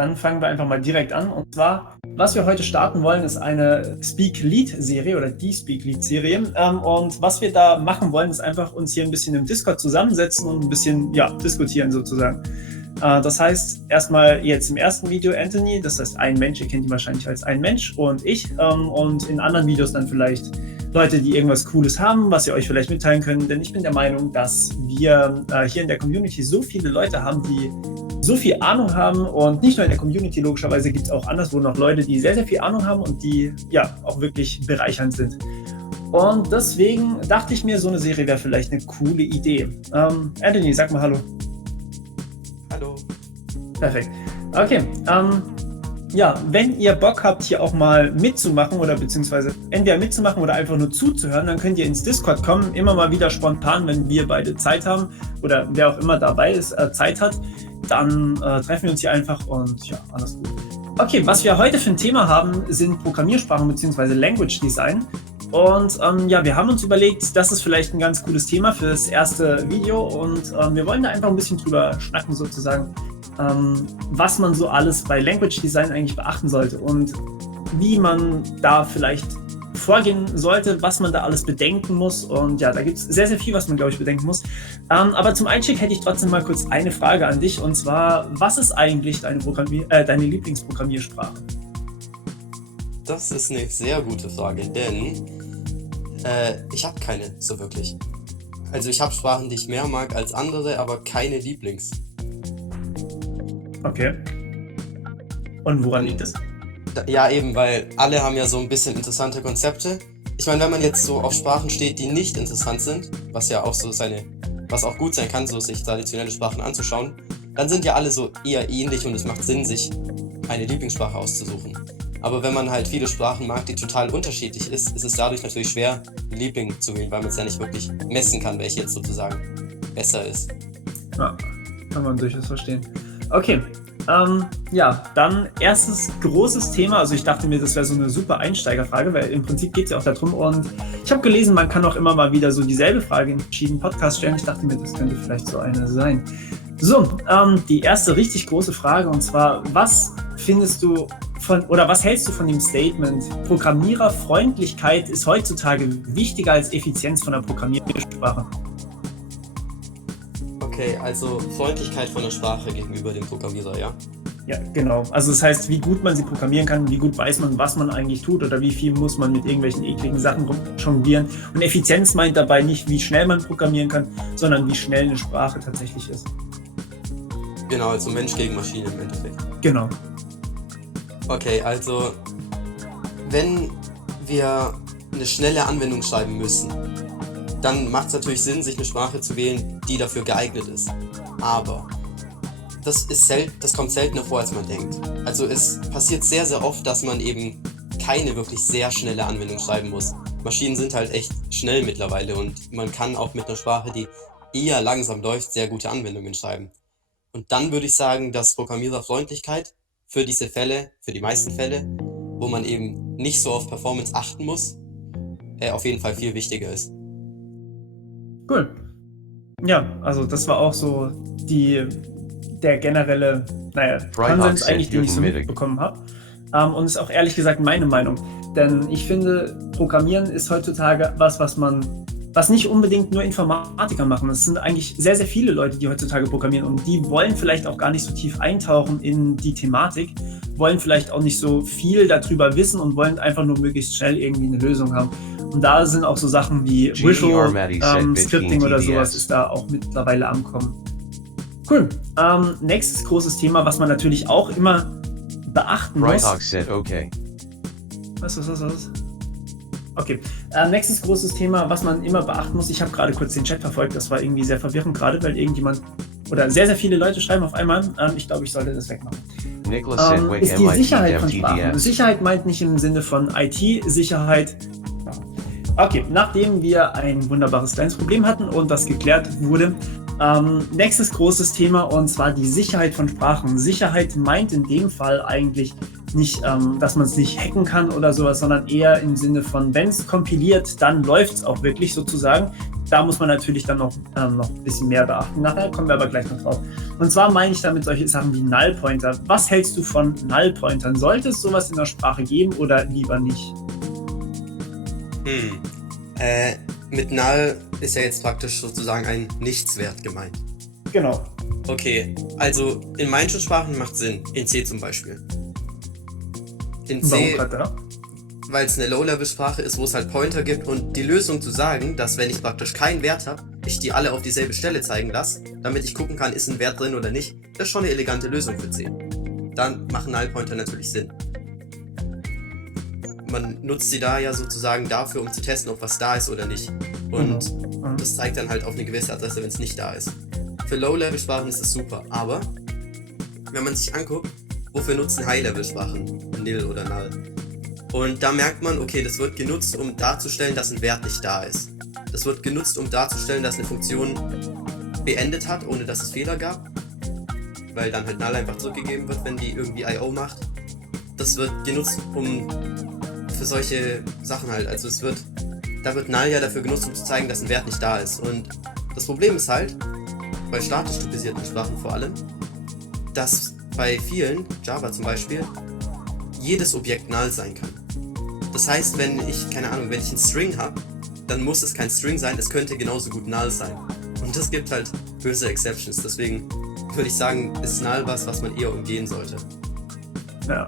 dann fangen wir einfach mal direkt an. Und zwar, was wir heute starten wollen, ist eine Speak Lead-Serie oder die Speak Lead-Serie. Und was wir da machen wollen, ist einfach uns hier ein bisschen im Discord zusammensetzen und ein bisschen diskutieren sozusagen. Das heißt, erstmal jetzt im ersten Video Anthony, das heißt ein Mensch, ihr kennt ihn wahrscheinlich als ein Mensch, und ich. Und in anderen Videos dann vielleicht Leute, die irgendwas Cooles haben, was ihr euch vielleicht mitteilen könnt. Denn ich bin der Meinung, dass wir hier in der Community so viele Leute haben, die so viel Ahnung haben, und nicht nur in der Community, logischerweise gibt es auch anderswo noch Leute, die sehr, sehr viel Ahnung haben und die auch wirklich bereichernd sind. Und deswegen dachte ich mir, so eine Serie wäre vielleicht eine coole Idee. Anthony, sag mal Hallo. Hallo. Perfekt. Okay, wenn ihr Bock habt, hier auch mal mitzumachen oder beziehungsweise entweder mitzumachen oder einfach nur zuzuhören, dann könnt ihr ins Discord kommen, immer mal wieder spontan, wenn wir beide Zeit haben oder wer auch immer dabei ist, Zeit hat, dann treffen wir uns hier einfach und alles gut. Okay, was wir heute für ein Thema haben, sind Programmiersprachen bzw. Language Design. Und wir haben uns überlegt, das ist vielleicht ein ganz cooles Thema für das erste Video, und wir wollen da einfach ein bisschen drüber schnacken sozusagen, was man so alles bei Language Design eigentlich beachten sollte und wie man da vielleicht vorgehen sollte, was man da alles bedenken muss. Und da gibt es sehr, sehr viel, was man, glaube ich, bedenken muss. Aber zum Einstieg hätte ich trotzdem mal kurz eine Frage an dich, und zwar, was ist eigentlich deine Lieblingsprogrammiersprache? Das ist eine sehr gute Frage, denn ich habe keine so wirklich. Also ich habe Sprachen, die ich mehr mag als andere, aber keine Lieblings. Okay. Und woran liegt es? Ja, eben, weil alle haben ja so ein bisschen interessante Konzepte. Ich meine, wenn man jetzt so auf Sprachen steht, die nicht interessant sind, was ja auch was auch gut sein kann, so sich traditionelle Sprachen anzuschauen, dann sind ja alle so eher ähnlich und es macht Sinn, sich eine Lieblingssprache auszusuchen. Aber wenn man halt viele Sprachen mag, die total unterschiedlich ist es dadurch natürlich schwer, einen Liebling zu wählen, weil man es ja nicht wirklich messen kann, welche jetzt sozusagen besser ist. Ja, kann man durchaus verstehen. Okay, dann erstes großes Thema. Also ich dachte mir, das wäre so eine super Einsteigerfrage, weil im Prinzip geht es ja auch darum, und ich habe gelesen, man kann auch immer mal wieder so dieselbe Frage in verschiedenen Podcasts stellen. Ich dachte mir, das könnte vielleicht so eine sein. So, die erste richtig große Frage, und zwar, was hältst du von dem Statement, Programmiererfreundlichkeit ist heutzutage wichtiger als Effizienz von der Programmiersprache? Okay, also Freundlichkeit von der Sprache gegenüber dem Programmierer, ja? Ja, genau. Also das heißt, wie gut man sie programmieren kann, wie gut weiß man, was man eigentlich tut, oder wie viel muss man mit irgendwelchen ekligen Sachen jonglieren. Und Effizienz meint dabei nicht, wie schnell man programmieren kann, sondern wie schnell eine Sprache tatsächlich ist. Genau, also Mensch gegen Maschine im Endeffekt. Genau. Okay, also wenn wir eine schnelle Anwendung schreiben müssen, dann macht es natürlich Sinn, sich eine Sprache zu wählen, die dafür geeignet ist. Aber das kommt seltener vor, als man denkt. Also es passiert sehr, sehr oft, dass man eben keine wirklich sehr schnelle Anwendung schreiben muss. Maschinen sind halt echt schnell mittlerweile, und man kann auch mit einer Sprache, die eher langsam läuft, sehr gute Anwendungen schreiben. Und dann würde ich sagen, dass Programmiererfreundlichkeit für diese Fälle, für die meisten Fälle, wo man eben nicht so auf Performance achten muss, auf jeden Fall viel wichtiger ist. Cool. Ja, also das war auch so der generelle Konsens eigentlich, den ich so mitbekommen habe. Und ist auch ehrlich gesagt meine Meinung. Denn ich finde, Programmieren ist heutzutage was nicht unbedingt nur Informatiker machen. Es sind eigentlich sehr, sehr viele Leute, die heutzutage programmieren, und die wollen vielleicht auch gar nicht so tief eintauchen in die Thematik, wollen vielleicht auch nicht so viel darüber wissen und wollen einfach nur möglichst schnell irgendwie eine Lösung haben. Und da sind auch so Sachen wie Visual Scripting oder sowas ist da auch mittlerweile am Kommen. Cool. Nächstes großes Thema, was man natürlich auch immer beachten muss. Okay. Was? Okay. Nächstes großes Thema, was man immer beachten muss. Ich habe gerade kurz den Chat verfolgt, das war irgendwie sehr verwirrend gerade, weil irgendjemand oder sehr, sehr viele Leute schreiben auf einmal. Ich glaube, ich sollte das wegmachen. Ist die Sicherheit von Sprachen. Sicherheit meint nicht im Sinne von IT-Sicherheit. Okay, nachdem wir ein wunderbares kleines Problem hatten und das geklärt wurde, nächstes großes Thema, und zwar die Sicherheit von Sprachen. Sicherheit meint in dem Fall eigentlich nicht, dass man es nicht hacken kann oder sowas, sondern eher im Sinne von, wenn es kompiliert, dann läuft es auch wirklich sozusagen. da muss man natürlich dann noch ein bisschen mehr beachten. Nachher kommen wir aber gleich noch drauf. Und zwar meine ich damit solche Sachen wie Null-Pointer. Was hältst du von Null-Pointern? Sollte es sowas in der Sprache geben oder lieber nicht? Mit Null ist ja jetzt praktisch sozusagen ein Nichtswert gemeint. Genau. Okay, also in manchen Sprachen macht Sinn, in C zum Beispiel. In C, weil es eine Low-Level-Sprache ist, wo es halt Pointer gibt und die Lösung zu sagen, dass wenn ich praktisch keinen Wert habe, ich die alle auf dieselbe Stelle zeigen lasse, damit ich gucken kann, ist ein Wert drin oder nicht, das ist schon eine elegante Lösung für C. Dann machen Null-Pointer natürlich Sinn. Man nutzt sie da ja sozusagen dafür, um zu testen, ob was da ist oder nicht. Und das zeigt dann halt auf eine gewisse Adresse, wenn es nicht da ist. Für Low-Level-Sprachen ist es super, aber wenn man sich anguckt, wofür nutzen High-Level-Sprachen? Nil oder Null. Und da merkt man, okay, das wird genutzt, um darzustellen, dass ein Wert nicht da ist. Das wird genutzt, um darzustellen, dass eine Funktion beendet hat, ohne dass es Fehler gab. Weil dann halt Null einfach zurückgegeben wird, wenn die irgendwie I.O. macht. Das wird genutzt, für solche Sachen halt. Also da wird Null ja dafür genutzt, um zu zeigen, dass ein Wert nicht da ist. Und das Problem ist halt, bei statisch typisierten Sprachen vor allem, dass bei vielen, Java zum Beispiel, jedes Objekt Null sein kann. Das heißt, wenn ich einen String habe, dann muss es kein String sein, es könnte genauso gut Null sein. Und das gibt halt böse Exceptions. Deswegen würde ich sagen, ist Null was man eher umgehen sollte. Ja.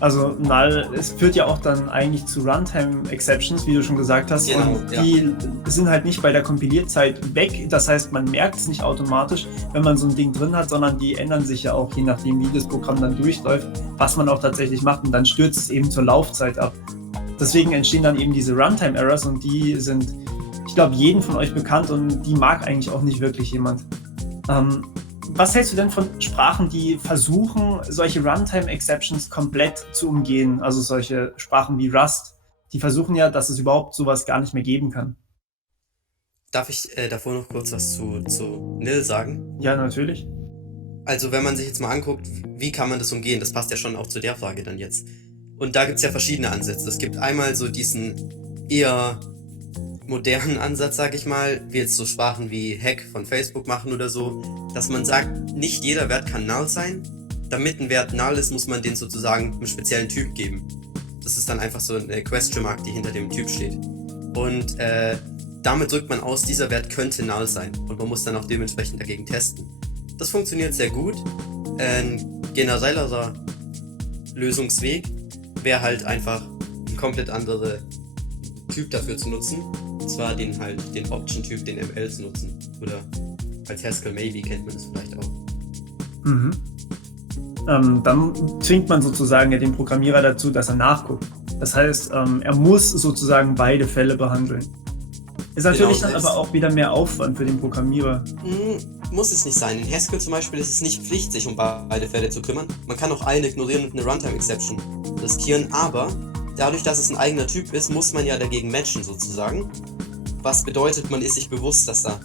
Also Null, es führt ja auch dann eigentlich zu Runtime-Exceptions, wie du schon gesagt hast. Genau, und die sind halt nicht bei der Kompilierzeit weg. Das heißt, man merkt es nicht automatisch, wenn man so ein Ding drin hat, sondern die ändern sich ja auch, je nachdem, wie das Programm dann durchläuft, was man auch tatsächlich macht. Und dann stürzt es eben zur Laufzeit ab. Deswegen entstehen dann eben diese Runtime-Errors und die sind, ich glaube, jedem von euch bekannt und die mag eigentlich auch nicht wirklich jemand. Was hältst du denn von Sprachen, die versuchen, solche Runtime-Exceptions komplett zu umgehen? Also solche Sprachen wie Rust, die versuchen ja, dass es überhaupt sowas gar nicht mehr geben kann. Darf ich davor noch kurz was zu Nil sagen? Ja, natürlich. Also wenn man sich jetzt mal anguckt, wie kann man das umgehen, das passt ja schon auch zu der Frage dann jetzt. Und da gibt es ja verschiedene Ansätze. Es gibt einmal so diesen eher modernen Ansatz, sag ich mal, wie jetzt so Sprachen wie Hack von Facebook machen oder so, dass man sagt, nicht jeder Wert kann Null sein. Damit ein Wert Null ist, muss man den sozusagen einen speziellen Typ geben. Das ist dann einfach so eine Question Mark, die hinter dem Typ steht. Und damit drückt man aus, dieser Wert könnte Null sein. Und man muss dann auch dementsprechend dagegen testen. Das funktioniert sehr gut. Ein generellerer Lösungsweg wäre halt einfach ein komplett anderer Typ dafür zu nutzen. Und zwar den Option-Typ, den ML zu nutzen. Oder als Haskell Maybe kennt man das vielleicht auch. Mhm. Dann zwingt man sozusagen ja den Programmierer dazu, dass er nachguckt. Das heißt, er muss sozusagen beide Fälle behandeln. Ist natürlich dann aber auch wieder mehr Aufwand für den Programmierer. Muss es nicht sein. In Haskell zum Beispiel ist es nicht Pflicht, sich um beide Fälle zu kümmern. Man kann auch eine ignorieren und eine Runtime-Exception riskieren, aber dadurch, dass es ein eigener Typ ist, muss man ja dagegen matchen sozusagen. Was bedeutet, man ist sich bewusst, dass da,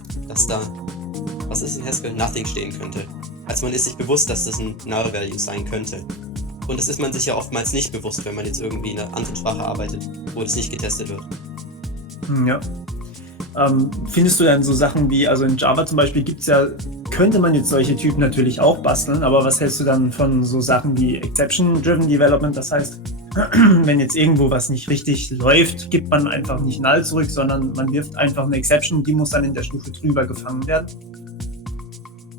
was ist in Haskell? Nothing stehen könnte. Also man ist sich bewusst, dass das ein Null-Value sein könnte. Und das ist man sich ja oftmals nicht bewusst, wenn man jetzt irgendwie in einer anderen Sprache arbeitet, wo das nicht getestet wird. Ja. Findest du dann so Sachen wie, also in Java zum Beispiel könnte man jetzt solche Typen natürlich auch basteln, aber was hältst du dann von so Sachen wie Exception-Driven Development? Das heißt, wenn jetzt irgendwo was nicht richtig läuft, gibt man einfach nicht Null zurück, sondern man wirft einfach eine Exception, die muss dann in der Stufe drüber gefangen werden.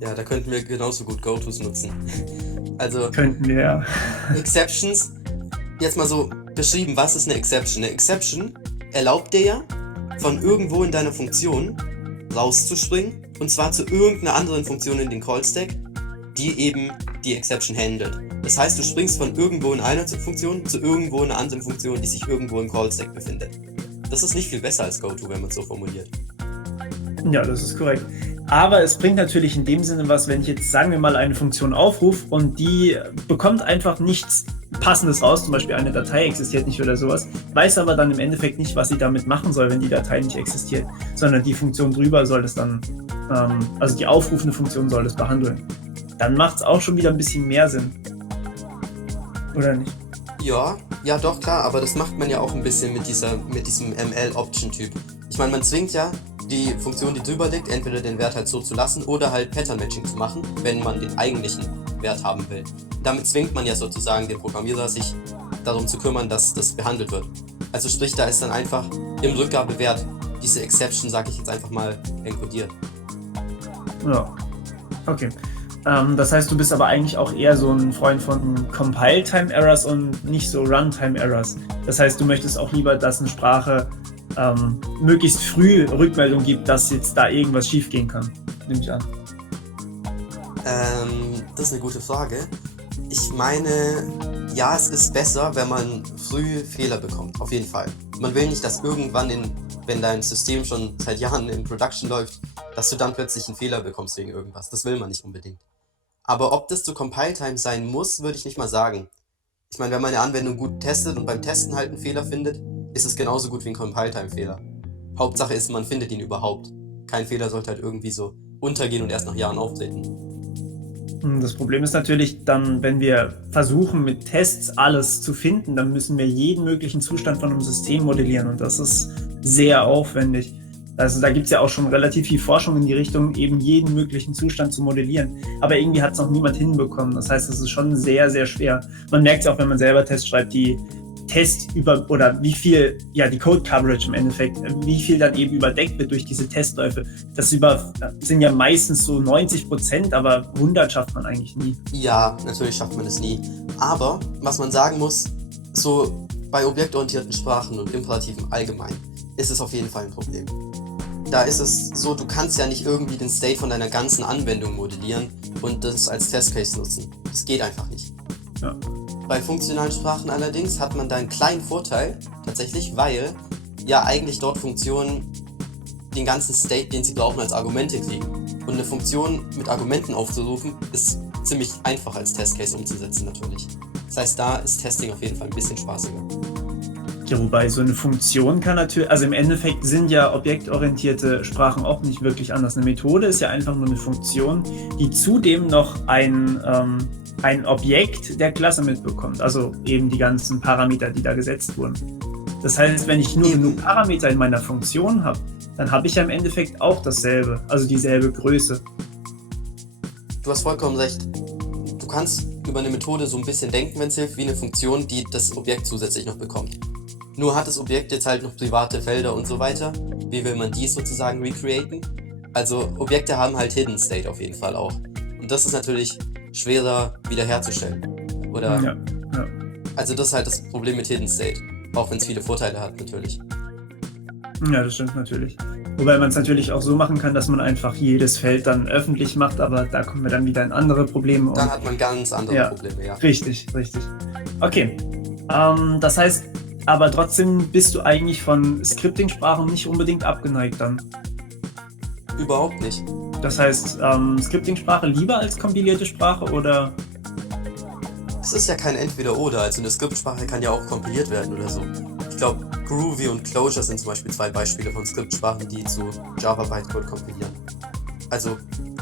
Ja, da könnten wir genauso gut Gotos nutzen. Also könnten wir, ja. Exceptions, jetzt mal so beschrieben, was ist eine Exception? Eine Exception erlaubt dir ja, von irgendwo in deiner Funktion rauszuspringen, und zwar zu irgendeiner anderen Funktion in den Call-Stack, die eben die Exception handelt. Das heißt, du springst von irgendwo in einer Funktion zu irgendwo in einer anderen Funktion, die sich irgendwo im Call-Stack befindet. Das ist nicht viel besser als Goto, wenn man es so formuliert. Ja, das ist korrekt. Aber es bringt natürlich in dem Sinne was, wenn ich jetzt, sagen wir mal, eine Funktion aufrufe und die bekommt einfach nichts Passendes raus, zum Beispiel eine Datei existiert nicht oder sowas, weiß aber dann im Endeffekt nicht, was sie damit machen soll, wenn die Datei nicht existiert, sondern die Funktion drüber soll das dann, also die aufrufende Funktion soll das behandeln. Dann macht es auch schon wieder ein bisschen mehr Sinn. Oder nicht? Ja, doch, klar, aber das macht man ja auch ein bisschen mit diesem ML-Option-Typ. Ich meine, man zwingt ja die Funktion, die drüber liegt, entweder den Wert halt so zu lassen oder halt Pattern-Matching zu machen, wenn man den eigentlichen Wert haben will. Damit zwingt man ja sozusagen den Programmierer, sich darum zu kümmern, dass das behandelt wird. Also sprich, da ist dann einfach im Rückgabewert diese Exception, sage ich jetzt einfach mal, enkodiert. Ja, okay. Das heißt, du bist aber eigentlich auch eher so ein Freund von Compile-Time-Errors und nicht so Runtime-Errors. Das heißt, du möchtest auch lieber, dass eine Sprache möglichst früh Rückmeldung gibt, dass jetzt da irgendwas schiefgehen kann, nehme ich an. Das ist eine gute Frage. Ich meine, ja, es ist besser, wenn man früh Fehler bekommt, auf jeden Fall. Man will nicht, dass irgendwann, wenn dein System schon seit Jahren in Production läuft, dass du dann plötzlich einen Fehler bekommst wegen irgendwas. Das will man nicht unbedingt. Aber ob das zu Compile-Time sein muss, würde ich nicht mal sagen. Ich meine, wenn man eine Anwendung gut testet und beim Testen halt einen Fehler findet, ist es genauso gut wie ein Compile-Time-Fehler. Hauptsache ist, man findet ihn überhaupt. Kein Fehler sollte halt irgendwie so untergehen und erst nach Jahren auftreten. Das Problem ist natürlich dann, wenn wir versuchen, mit Tests alles zu finden, dann müssen wir jeden möglichen Zustand von einem System modellieren und das ist sehr aufwendig. Also da gibt es ja auch schon relativ viel Forschung in die Richtung, eben jeden möglichen Zustand zu modellieren. Aber irgendwie hat es noch niemand hinbekommen. Das heißt, es ist schon sehr, sehr schwer. Man merkt es auch, wenn man selber Tests schreibt, die Test oder wie viel, ja, die Code Coverage im Endeffekt, wie viel dann eben überdeckt wird durch diese Testläufe. Das sind ja meistens so 90%, aber 100 schafft man eigentlich nie. Ja, natürlich schafft man es nie. Aber, was man sagen muss, so bei objektorientierten Sprachen und Imperativen allgemein, ist es auf jeden Fall ein Problem. Da ist es so, du kannst ja nicht irgendwie den State von deiner ganzen Anwendung modellieren und das als Testcase nutzen. Das geht einfach nicht. Ja. Bei funktionalen Sprachen allerdings hat man da einen kleinen Vorteil, tatsächlich, weil ja eigentlich dort Funktionen den ganzen State, den sie brauchen, als Argumente kriegen. Und eine Funktion mit Argumenten aufzurufen, ist ziemlich einfach als Testcase umzusetzen natürlich. Das heißt, da ist Testing auf jeden Fall ein bisschen spaßiger. Ja, wobei so eine Funktion kann natürlich, also im Endeffekt sind ja objektorientierte Sprachen auch nicht wirklich anders. Eine Methode ist ja einfach nur eine Funktion, die zudem noch ein Objekt der Klasse mitbekommt, also eben die ganzen Parameter, die da gesetzt wurden. Das heißt, wenn ich nur genug Parameter in meiner Funktion habe, dann habe ich ja im Endeffekt auch dasselbe, also dieselbe Größe. Du hast vollkommen recht. Du kannst über eine Methode so ein bisschen denken, wenn es hilft, wie eine Funktion, die das Objekt zusätzlich noch bekommt. Nur hat das Objekt jetzt halt noch private Felder und so weiter. Wie will man dies sozusagen recreaten? Also Objekte haben halt Hidden State auf jeden Fall auch. Und das ist natürlich schwerer wiederherzustellen. Oder? Ja. Also das ist halt das Problem mit Hidden State. Auch wenn es viele Vorteile hat natürlich. Ja, das stimmt natürlich. Wobei man es natürlich auch so machen kann, dass man einfach jedes Feld dann öffentlich macht, aber da kommen wir dann wieder in andere Probleme. Dann hat man ganz andere Probleme, ja. Richtig. Okay, das heißt, aber trotzdem bist du eigentlich von Scripting-Sprachen nicht unbedingt abgeneigt dann. Überhaupt nicht. Das heißt, Scripting-Sprache lieber als kompilierte Sprache oder? Es ist ja kein Entweder-Oder, also eine Skriptsprache kann ja auch kompiliert werden oder so. Ich glaube, Groovy und Clojure sind zum Beispiel zwei Beispiele von Skriptsprachen, die zu Java Bytecode kompilieren. Also,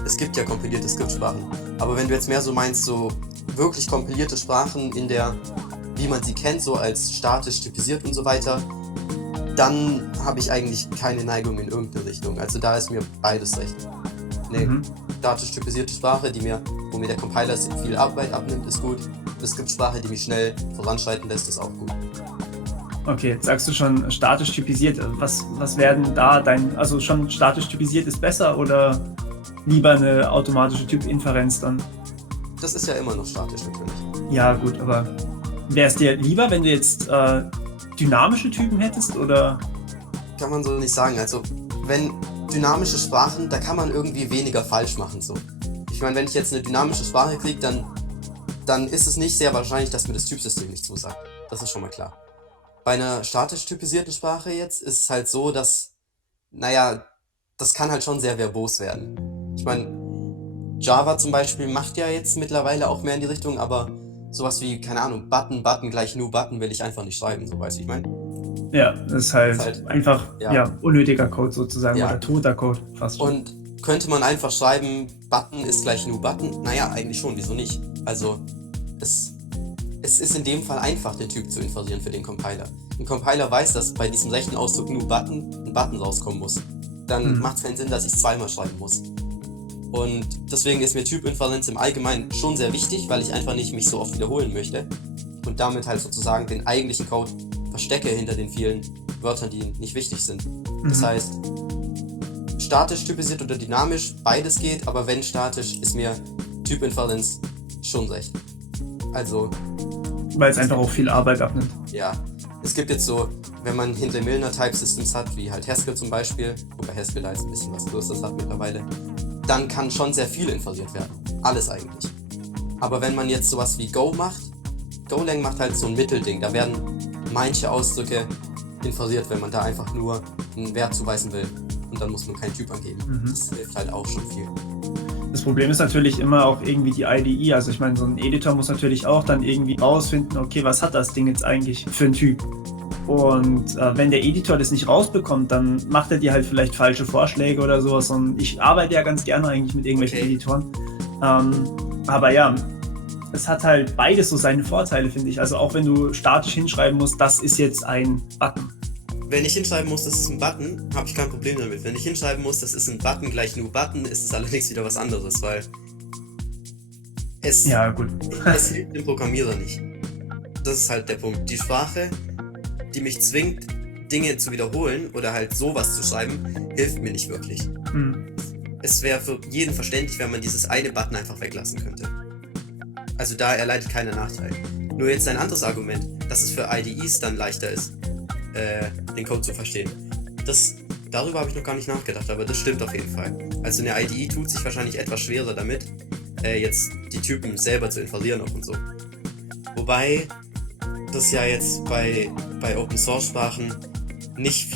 es gibt ja kompilierte Skriptsprachen. Aber wenn du jetzt mehr so meinst, so wirklich kompilierte Sprachen in der, wie man sie kennt, so als statisch typisiert und so weiter, dann habe ich eigentlich keine Neigung in irgendeine Richtung. Also da ist mir beides recht. Eine statisch typisierte Sprache, wo mir der Compiler viel Arbeit abnimmt, ist gut. Eine Skriptsprache, die mich schnell voranschreiten lässt, ist auch gut. Okay, jetzt sagst du schon statisch typisiert. Was werden da also schon statisch typisiert ist besser oder lieber eine automatische Typinferenz dann? Das ist ja immer noch statisch natürlich. Ja gut, aber wäre es dir lieber, wenn du jetzt dynamische Typen hättest oder? Kann man so nicht sagen. Also wenn dynamische Sprachen, da kann man irgendwie weniger falsch machen so. Ich meine, wenn ich jetzt eine dynamische Sprache kriege, dann ist es nicht sehr wahrscheinlich, dass mir das Typsystem nicht zusagt. Das ist schon mal klar. Bei einer statisch typisierten Sprache jetzt ist es halt so, dass, das kann halt schon sehr verbos werden. Ich meine, Java zum Beispiel macht ja jetzt mittlerweile auch mehr in die Richtung, aber sowas wie, keine Ahnung, Button gleich New Button will ich einfach nicht schreiben, so weißt du, ich meine. Ja, das ist halt einfach unnötiger Code sozusagen oder toter Code fast schon. Und könnte man einfach schreiben, Button ist gleich New Button? Naja, eigentlich schon, wieso nicht? Also, es ist in dem Fall einfach, den Typ zu inferieren für den Compiler. Ein Compiler weiß, dass bei diesem rechten Ausdruck New Button ein Button rauskommen muss. dann macht es keinen Sinn, dass ich es zweimal schreiben muss. Und deswegen ist mir Typinvalenz im Allgemeinen schon sehr wichtig, weil ich einfach nicht mich so oft wiederholen möchte und damit halt sozusagen den eigentlichen Code verstecke hinter den vielen Wörtern, die nicht wichtig sind. Das heißt, statisch typisiert oder dynamisch, beides geht, aber wenn statisch, ist mir Typinvalenz schon recht. Also... Weil es einfach auch viel Arbeit abnimmt. Ja, es gibt jetzt so, wenn man hinter Milner Type Systems hat, wie halt Haskell zum Beispiel, wobei Haskell da jetzt ein bisschen was Größeres hat mittlerweile, dann kann schon sehr viel invaliert werden. Alles eigentlich. Aber wenn man jetzt sowas wie Go macht, Golang macht halt so ein Mittelding. Da werden manche Ausdrücke invaliert, wenn man da einfach nur einen Wert zuweisen will. Und dann muss man keinen Typ angeben. Das hilft halt auch schon viel. Das Problem ist natürlich immer auch irgendwie die IDE. Also ich meine, so ein Editor muss natürlich auch dann irgendwie rausfinden, okay, was hat das Ding jetzt eigentlich für einen Typ? Und wenn der Editor das nicht rausbekommt, dann macht er dir halt vielleicht falsche Vorschläge oder sowas. Und ich arbeite ja ganz gerne eigentlich mit irgendwelchen Editoren. Aber ja, es hat halt beides so seine Vorteile, finde ich. Also auch wenn du statisch hinschreiben musst, das ist jetzt ein Button. Wenn ich hinschreiben muss, das ist ein Button, habe ich kein Problem damit. Wenn ich hinschreiben muss, das ist ein Button gleich nur Button, ist es allerdings wieder was anderes, weil es hilft dem Programmierer nicht. Das ist halt der Punkt. Die Sprache, die mich zwingt, Dinge zu wiederholen oder halt sowas zu schreiben, hilft mir nicht wirklich. Es wäre für jeden verständlich, wenn man dieses eine Button einfach weglassen könnte. Also da erleidet keiner Nachteil. Nur jetzt ein anderes Argument, dass es für IDEs dann leichter ist, den Code zu verstehen. Darüber habe ich noch gar nicht nachgedacht, aber das stimmt auf jeden Fall. Also eine IDE tut sich wahrscheinlich etwas schwerer damit, jetzt die Typen selber zu inverlieren auch und so. Wobei das ja jetzt bei Open Source Sprachen nicht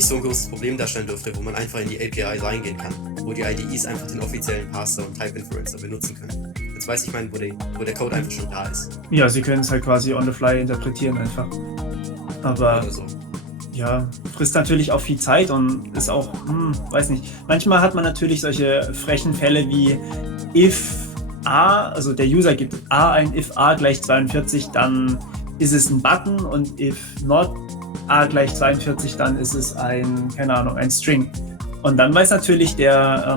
so ein großes Problem darstellen dürfte, wo man einfach in die API reingehen kann, wo die IDEs einfach den offiziellen Parser und Type Inferencer benutzen können. Jetzt weiß ich wo der Code einfach schon da ist. Ja, sie können es halt quasi on the fly interpretieren einfach. Aber oder so. Ja, frisst natürlich auch viel Zeit und ist auch, weiß nicht. Manchmal hat man natürlich solche frechen Fälle wie if a, also der User gibt a ein, if a gleich 42, dann ist es ein Button und if not a gleich 42, dann ist es ein String. Und dann weiß natürlich der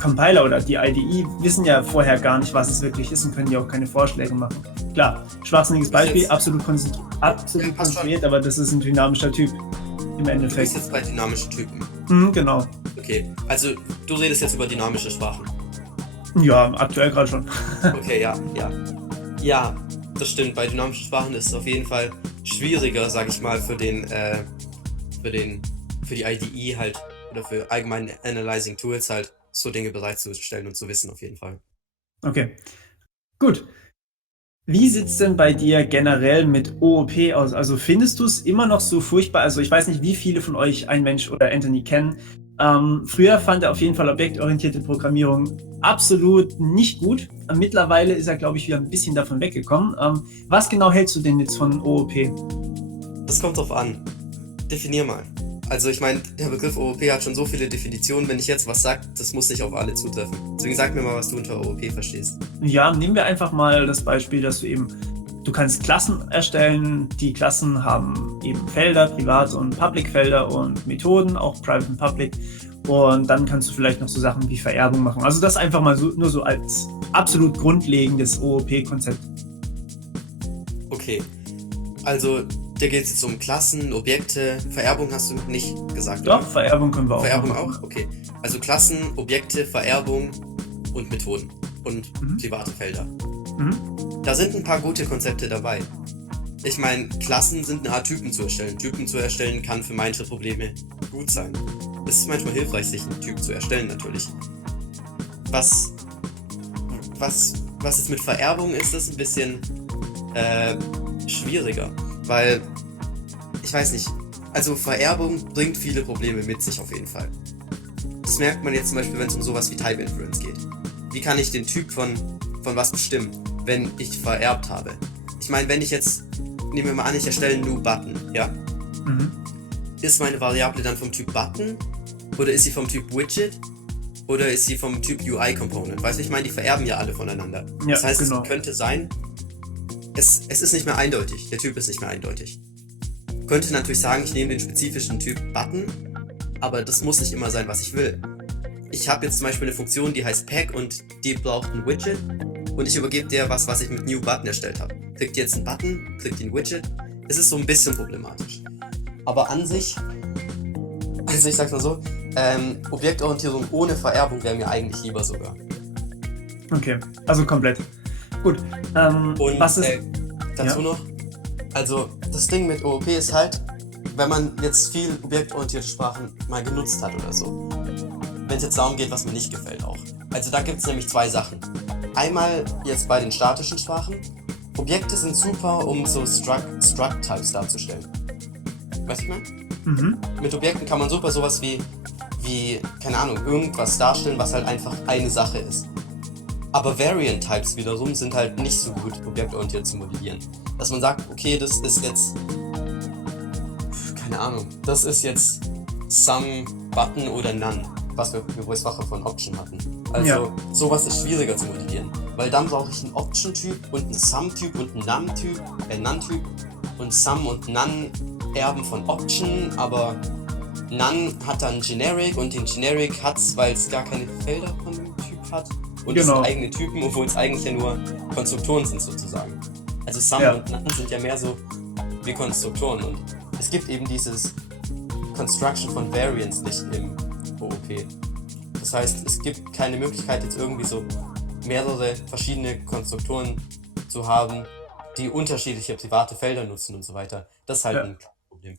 Compiler oder die IDE wissen ja vorher gar nicht, was es wirklich ist und können ja auch keine Vorschläge machen. Klar, schwachsinniges Beispiel, absolut konstruiert, aber das ist ein dynamischer Typ im Endeffekt. Du bist jetzt bei dynamischen Typen. Genau. Okay, also du redest jetzt über dynamische Sprachen. Ja, aktuell gerade schon. Okay, ja. Ja, das stimmt. Bei dynamischen Sprachen ist es auf jeden Fall schwieriger, sag ich mal, für die IDE halt oder für allgemeine Analyzing Tools halt so Dinge bereitzustellen und zu wissen auf jeden Fall. Okay, gut. Wie sieht es denn bei dir generell mit OOP aus? Also findest du es immer noch so furchtbar? Also ich weiß nicht, wie viele von euch ein Mensch oder Anthony kennen. Früher fand er auf jeden Fall objektorientierte Programmierung absolut nicht gut. Mittlerweile ist er, glaube ich, wieder ein bisschen davon weggekommen. Was genau hältst du denn jetzt von OOP? Das kommt drauf an. Definier mal. Also ich meine, der Begriff OOP hat schon so viele Definitionen, wenn ich jetzt was sage, das muss nicht auf alle zutreffen. Deswegen sag mir mal, was du unter OOP verstehst. Ja, nehmen wir einfach mal das Beispiel, dass du kannst Klassen erstellen, die Klassen haben eben Felder, Privat- und Public-Felder und Methoden, auch Private und Public. Und dann kannst du vielleicht noch so Sachen wie Vererbung machen. Also das einfach mal nur so als absolut grundlegendes OOP-Konzept. Okay, also da geht es jetzt um Klassen, Objekte, Vererbung hast du nicht gesagt, Doch, oder? Vererbung können wir auch. Vererbung auch? Okay. Also Klassen, Objekte, Vererbung und Methoden und private Felder. Da sind ein paar gute Konzepte dabei. Ich meine, Klassen sind eine Art Typen zu erstellen. Typen zu erstellen kann für manche Probleme gut sein. Es ist manchmal hilfreich, sich einen Typ zu erstellen natürlich. Was jetzt mit Vererbung ist, das ein bisschen schwieriger. Weil, ich weiß nicht, also Vererbung bringt viele Probleme mit sich auf jeden Fall. Das merkt man jetzt zum Beispiel, wenn es um sowas wie Type Inference geht. Wie kann ich den Typ von was bestimmen, wenn ich vererbt habe? Ich meine, wenn ich jetzt, nehmen wir mal an, ich erstelle einen New Button, ja? Ist meine Variable dann vom Typ Button? Oder ist sie vom Typ Widget? Oder ist sie vom Typ UI Component? Weißt du, ich meine, die vererben ja alle voneinander. Ja, das heißt, genau. Es könnte sein, es ist nicht mehr eindeutig. Der Typ ist nicht mehr eindeutig. könnte natürlich sagen, ich nehme den spezifischen Typ Button, aber das muss nicht immer sein, was ich will. Ich habe jetzt zum Beispiel eine Funktion, die heißt Pack und die braucht ein Widget und ich übergebe der was ich mit New Button erstellt habe. Klickt jetzt einen Button, klickt den Widget. Es ist so ein bisschen problematisch. Aber an sich, also ich sag's mal so, Objektorientierung ohne Vererbung wäre mir eigentlich lieber sogar. Okay, also komplett. Gut. Und was ist dazu noch, also das Ding mit OOP ist halt, wenn man jetzt viel objektorientierte Sprachen mal genutzt hat oder so, wenn es jetzt darum geht, was mir nicht gefällt auch. Also da gibt es nämlich zwei Sachen. Einmal jetzt bei den statischen Sprachen. Objekte sind super, um so Struct-Types darzustellen. Weißt du, ich meine? Mhm. Mit Objekten kann man super sowas wie, keine Ahnung, irgendwas darstellen, was halt einfach eine Sache ist. Aber Variant-Types wiederum sind halt nicht so gut objektorientiert zu modellieren. Dass man sagt, okay, das ist jetzt, keine Ahnung, das ist jetzt Some, Button oder None, was wir übrigens Woche von Option hatten. Also sowas ist schwieriger zu modellieren, weil dann brauche ich einen Option-Typ und einen Some-Typ und einen None-Typ und Some und None erben von Option, aber None hat dann Generic und den Generic hat's, weil es gar keine Felder von dem Typ hat und es sind eigene Typen, obwohl es eigentlich ja nur Konstruktoren sind sozusagen. Also Some und None sind ja mehr so wie Konstruktoren und es gibt eben dieses Construction von Variants nicht im OOP. Das heißt, es gibt keine Möglichkeit jetzt irgendwie so mehrere verschiedene Konstruktoren zu haben, die unterschiedliche private Felder nutzen und so weiter. Das ist halt ein Problem.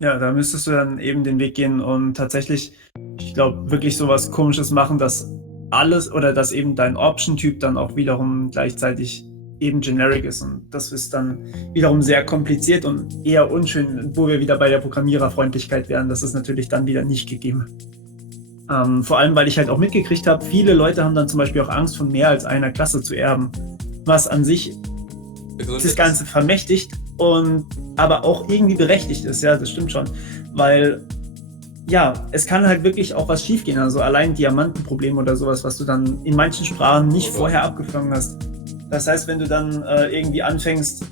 Ja, da müsstest du dann eben den Weg gehen und tatsächlich, ich glaube, wirklich sowas Komisches machen, dass alles oder dass eben dein Option-Typ dann auch wiederum gleichzeitig eben generic ist und das ist dann wiederum sehr kompliziert und eher unschön, wo wir wieder bei der Programmiererfreundlichkeit wären. Das ist natürlich dann wieder nicht gegeben. Vor allem, weil ich halt auch mitgekriegt habe, viele Leute haben dann zum Beispiel auch Angst, von mehr als einer Klasse zu erben, was an sich das Ganze vermächtigt und aber auch irgendwie berechtigt ist. Ja, das stimmt schon, weil ja, es kann halt wirklich auch was schiefgehen, also allein Diamantenproblem oder sowas, was du dann in manchen Sprachen nicht vorher abgefangen hast. Das heißt, wenn du dann irgendwie anfängst,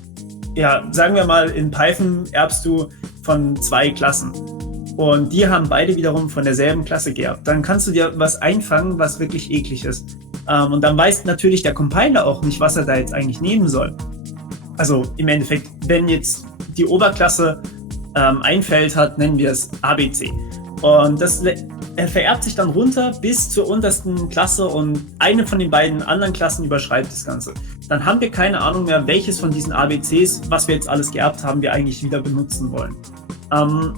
ja, sagen wir mal, in Python erbst du von 2 Klassen und die haben beide wiederum von derselben Klasse geerbt, dann kannst du dir was einfangen, was wirklich eklig ist. Und dann weiß natürlich der Compiler auch nicht, was er da jetzt eigentlich nehmen soll. Also im Endeffekt, wenn jetzt die Oberklasse ein Feld hat, nennen wir es ABC. Und das vererbt sich dann runter bis zur untersten Klasse und eine von den beiden anderen Klassen überschreibt das Ganze. Dann haben wir keine Ahnung mehr, welches von diesen ABCs, was wir jetzt alles geerbt haben, wir eigentlich wieder benutzen wollen.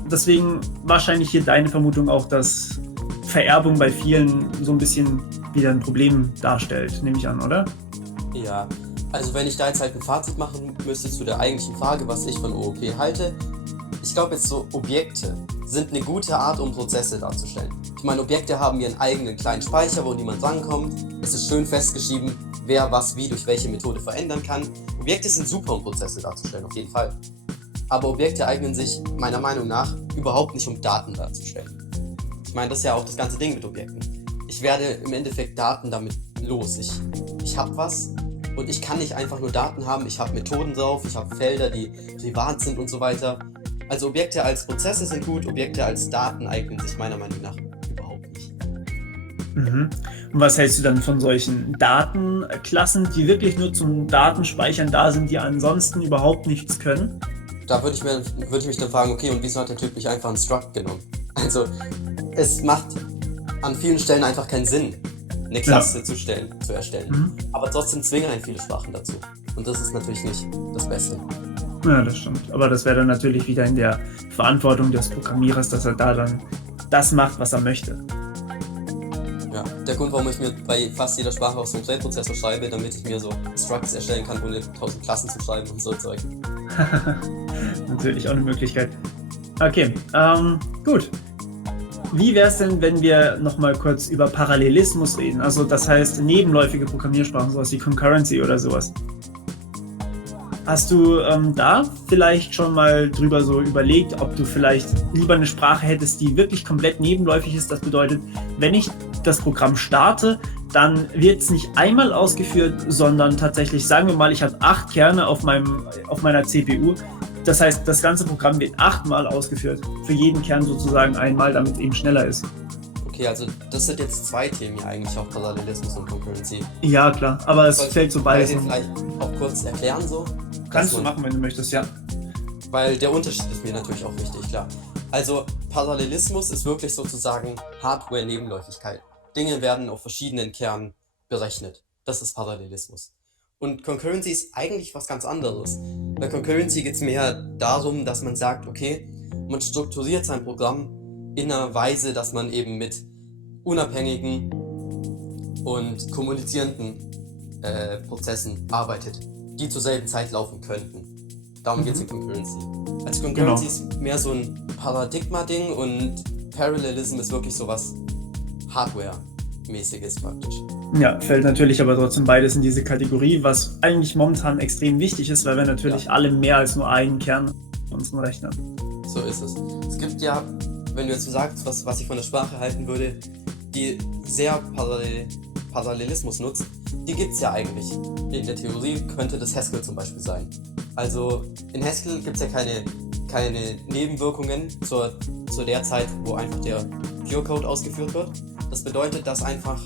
Deswegen wahrscheinlich hier deine Vermutung auch, dass Vererbung bei vielen so ein bisschen wieder ein Problem darstellt, nehme ich an, oder? Ja, also wenn ich da jetzt halt ein Fazit machen müsste zu der eigentlichen Frage, was ich von OOP halte, ich glaube jetzt so Objekte sind eine gute Art, um Prozesse darzustellen. Ich meine, Objekte haben ihren eigenen kleinen Speicher, wo niemand rankommt. Es ist schön festgeschrieben, wer was wie durch welche Methode verändern kann. Objekte sind super, um Prozesse darzustellen, auf jeden Fall. Aber Objekte eignen sich meiner Meinung nach überhaupt nicht, um Daten darzustellen. Ich meine, das ist ja auch das ganze Ding mit Objekten. Ich werde im Endeffekt Daten damit los. Ich habe was und ich kann nicht einfach nur Daten haben. Ich habe Methoden drauf, ich habe Felder, die privat sind und so weiter. Also Objekte als Prozesse sind gut, Objekte als Daten eignen sich meiner Meinung nach überhaupt nicht. Mhm. Und was hältst du dann von solchen Datenklassen, die wirklich nur zum Datenspeichern da sind, die ansonsten überhaupt nichts können? Da würde ich mich dann fragen, okay, und wieso hat der Typ nicht einfach einen Struct genommen? Also, es macht an vielen Stellen einfach keinen Sinn, eine Klasse zu erstellen. Mhm. Aber trotzdem zwingen einen viele Sprachen dazu. Und das ist natürlich nicht das Beste. Ja, das stimmt. Aber das wäre dann natürlich wieder in der Verantwortung des Programmierers, dass er da dann das macht, was er möchte. Ja, der Grund, warum ich mir bei fast jeder Sprache auch so einen Präprozessor schreibe, damit ich mir so Structs erstellen kann, ohne 1000 Klassen zu schreiben und so Zeug. Natürlich auch eine Möglichkeit. Okay, gut. Wie wäre es denn, wenn wir nochmal kurz über Parallelismus reden? Also das heißt nebenläufige Programmiersprachen, sowas wie Concurrency oder sowas. Hast du da vielleicht schon mal drüber so überlegt, ob du vielleicht lieber eine Sprache hättest, die wirklich komplett nebenläufig ist? Das bedeutet, wenn ich das Programm starte, dann wird es nicht einmal ausgeführt, sondern tatsächlich, sagen wir mal, ich habe 8 Kerne auf meiner CPU Das heißt, das ganze Programm wird 8-mal ausgeführt. Für jeden Kern sozusagen einmal, damit es eben schneller ist. Okay, also das sind jetzt 2 Themen hier eigentlich, auch Parallelismus und Concurrency. Ja, klar, aber es Sollst fällt so du beides. beide vielleicht auch kurz erklären so? Kannst du Dass man- machen, wenn du möchtest, ja. Weil der Unterschied ist mir natürlich auch wichtig, klar. Also Parallelismus ist wirklich sozusagen Hardware-Nebenläufigkeit. Dinge werden auf verschiedenen Kernen berechnet. Das ist Parallelismus. Und Concurrency ist eigentlich was ganz anderes. Bei Concurrency geht es mehr darum, dass man sagt, okay, man strukturiert sein Programm in einer Weise, dass man eben mit unabhängigen und kommunizierenden Prozessen arbeitet, die zur selben Zeit laufen könnten. Darum geht es in Concurrency. Also Concurrency ist mehr so ein Paradigma-Ding und Parallelism ist wirklich sowas Hardware-mäßiges praktisch. Ja, fällt natürlich aber trotzdem beides in diese Kategorie, was eigentlich momentan extrem wichtig ist, weil wir natürlich alle mehr als nur einen Kern in unseren Rechnern. So ist es. Es gibt ja, wenn du jetzt so sagst, was ich von der Sprache halten würde, die sehr Parallelismus nutzt, die gibt es ja eigentlich. In der Theorie könnte das Haskell zum Beispiel sein. Also in Haskell gibt es ja keine Nebenwirkungen zur der Zeit, wo einfach der Pure Code ausgeführt wird. Das bedeutet, dass einfach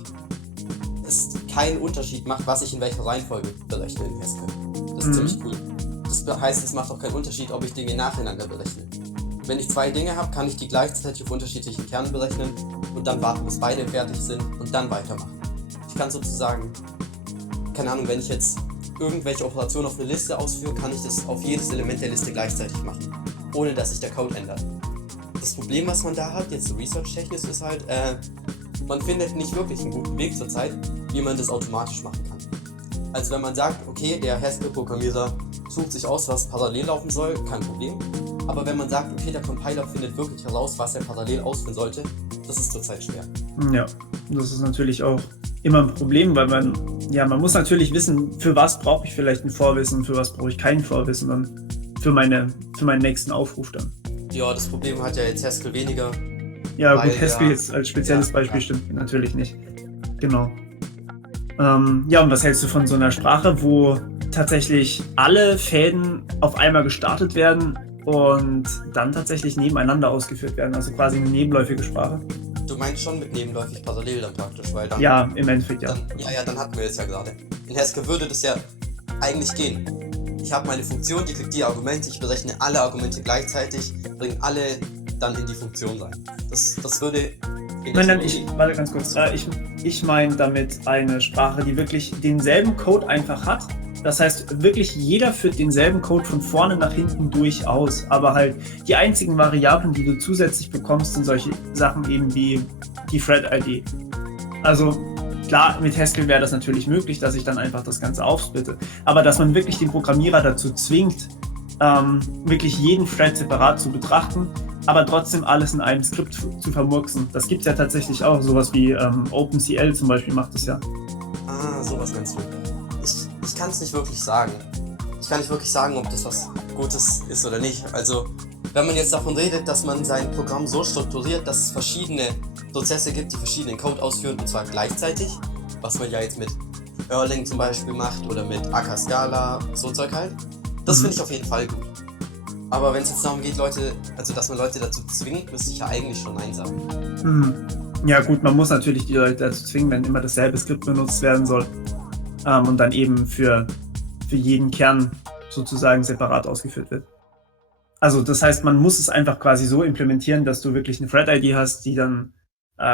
es keinen Unterschied macht, was ich in welcher Reihenfolge berechne in Haskell. Das ist ziemlich cool. Das heißt, es macht auch keinen Unterschied, ob ich Dinge nacheinander berechne. Wenn ich 2 Dinge habe, kann ich die gleichzeitig auf unterschiedlichen Kernen berechnen und dann warten, bis beide fertig sind und dann weitermachen. Ich kann sozusagen, keine Ahnung, wenn ich jetzt irgendwelche Operationen auf eine Liste ausführe, kann ich das auf jedes Element der Liste gleichzeitig machen, ohne dass sich der Code ändert. Das Problem, was man da hat, jetzt so research-technisch, ist halt, man findet nicht wirklich einen guten Weg zurzeit, wie man das automatisch machen kann. Also wenn man sagt, okay, der Haskell-Programmierer sucht sich aus, was parallel laufen soll, kein Problem. Aber wenn man sagt, okay, der Compiler findet wirklich heraus, was er parallel ausführen sollte, das ist zurzeit schwer. Ja, das ist natürlich auch immer ein Problem, weil man muss natürlich wissen, für was brauche ich vielleicht ein Vorwissen und für was brauche ich kein Vorwissen dann für meinen nächsten Aufruf dann. Ja, das Problem hat ja jetzt Haskell weniger. Ja, weil gut, Haskell ja- jetzt als spezielles ja, Beispiel ja. stimmt natürlich nicht. Genau. Und was hältst du von so einer Sprache, wo tatsächlich alle Fäden auf einmal gestartet werden und dann tatsächlich nebeneinander ausgeführt werden, also quasi eine nebenläufige Sprache? Du meinst schon mit nebenläufig parallel dann praktisch, weil dann... Ja, im Endeffekt ja. Dann hatten wir es ja gerade. In Haskell würde das ja eigentlich gehen. Ich habe meine Funktion, die kriegt die Argumente, ich berechne alle Argumente gleichzeitig, bringe alle dann in die Funktion rein. Das würde... Nein, warte ganz kurz. Ich meine damit eine Sprache, die wirklich denselben Code einfach hat. Das heißt, wirklich jeder führt denselben Code von vorne nach hinten durch aus. Aber halt die einzigen Variablen, die du zusätzlich bekommst, sind solche Sachen eben wie die Thread-ID. Also klar, mit Haskell wäre das natürlich möglich, dass ich dann einfach das Ganze aufsplitte. Aber dass man wirklich den Programmierer dazu zwingt, wirklich jeden Thread separat zu betrachten, aber trotzdem alles in einem Skript zu vermurksen. Das gibt es ja tatsächlich auch. Sowas wie OpenCL zum Beispiel macht das ja. Ah, sowas meinst du. Ich kann es nicht wirklich sagen. Ich kann nicht wirklich sagen, ob das was Gutes ist oder nicht. Also, wenn man jetzt davon redet, dass man sein Programm so strukturiert, dass es verschiedene Prozesse gibt, die verschiedenen Code ausführen, und zwar gleichzeitig, was man ja jetzt mit Erlang zum Beispiel macht oder mit Akka Scala, so Zeug halt, das finde ich auf jeden Fall gut. Aber wenn es jetzt darum geht, dass man Leute dazu zwingt, müsste ich ja eigentlich schon Nein sagen. Ja gut, man muss natürlich die Leute dazu zwingen, wenn immer dasselbe Skript benutzt werden soll und dann eben für jeden Kern sozusagen separat ausgeführt wird. Also das heißt, man muss es einfach quasi so implementieren, dass du wirklich eine Thread-ID hast, die dann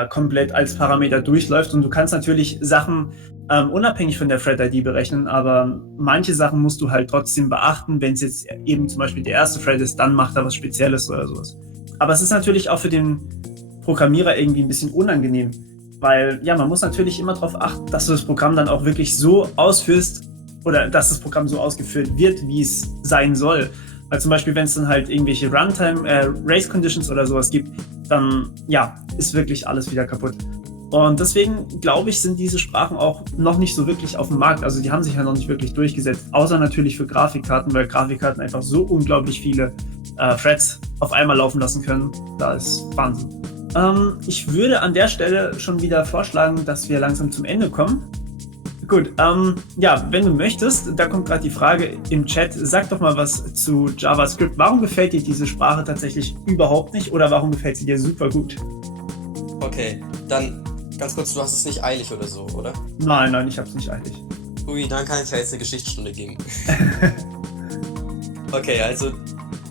komplett als Parameter durchläuft, und du kannst natürlich Sachen unabhängig von der Thread-ID berechnen, aber manche Sachen musst du halt trotzdem beachten. Wenn es jetzt eben zum Beispiel der erste Thread ist, dann macht er was Spezielles oder sowas. Aber es ist natürlich auch für den Programmierer irgendwie ein bisschen unangenehm, weil ja, man muss natürlich immer darauf achten, dass du das Programm dann auch wirklich so ausführst oder dass das Programm so ausgeführt wird, wie es sein soll. Weil zum Beispiel, wenn es dann halt irgendwelche Race Conditions oder sowas gibt, dann ja, ist wirklich alles wieder kaputt. Und deswegen, glaube ich, sind diese Sprachen auch noch nicht so wirklich auf dem Markt. Also die haben sich ja noch nicht wirklich durchgesetzt, außer natürlich für Grafikkarten, weil Grafikkarten einfach so unglaublich viele Threads auf einmal laufen lassen können. Da ist Wahnsinn. Ich würde an der Stelle schon wieder vorschlagen, dass wir langsam zum Ende kommen. Gut, ja, wenn du möchtest, da kommt gerade die Frage im Chat, sag doch mal was zu JavaScript. Warum gefällt dir diese Sprache tatsächlich überhaupt nicht oder warum gefällt sie dir super gut? Okay, dann ganz kurz, du hast es nicht eilig oder so, oder? Nein, ich hab's nicht eilig. Ui, dann kann ich ja jetzt eine Geschichtsstunde geben. Okay, also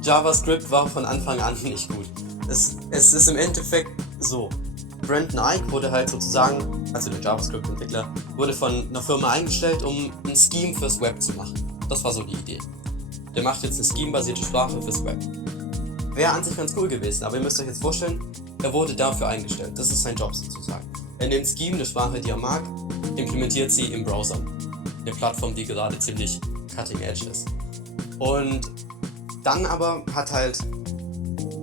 JavaScript war von Anfang an nicht gut. Es ist im Endeffekt so. Brandon Eich wurde halt sozusagen, also der JavaScript-Entwickler, wurde von einer Firma eingestellt, um ein Scheme fürs Web zu machen. Das war so die Idee. Der macht jetzt eine Scheme-basierte Sprache fürs Web. Wäre an sich ganz cool gewesen, aber ihr müsst euch jetzt vorstellen, er wurde dafür eingestellt. Das ist sein Job sozusagen. Er nimmt Scheme, eine Sprache, die er mag, implementiert sie im Browser. Eine Plattform, die gerade ziemlich cutting edge ist. Und dann aber hat halt,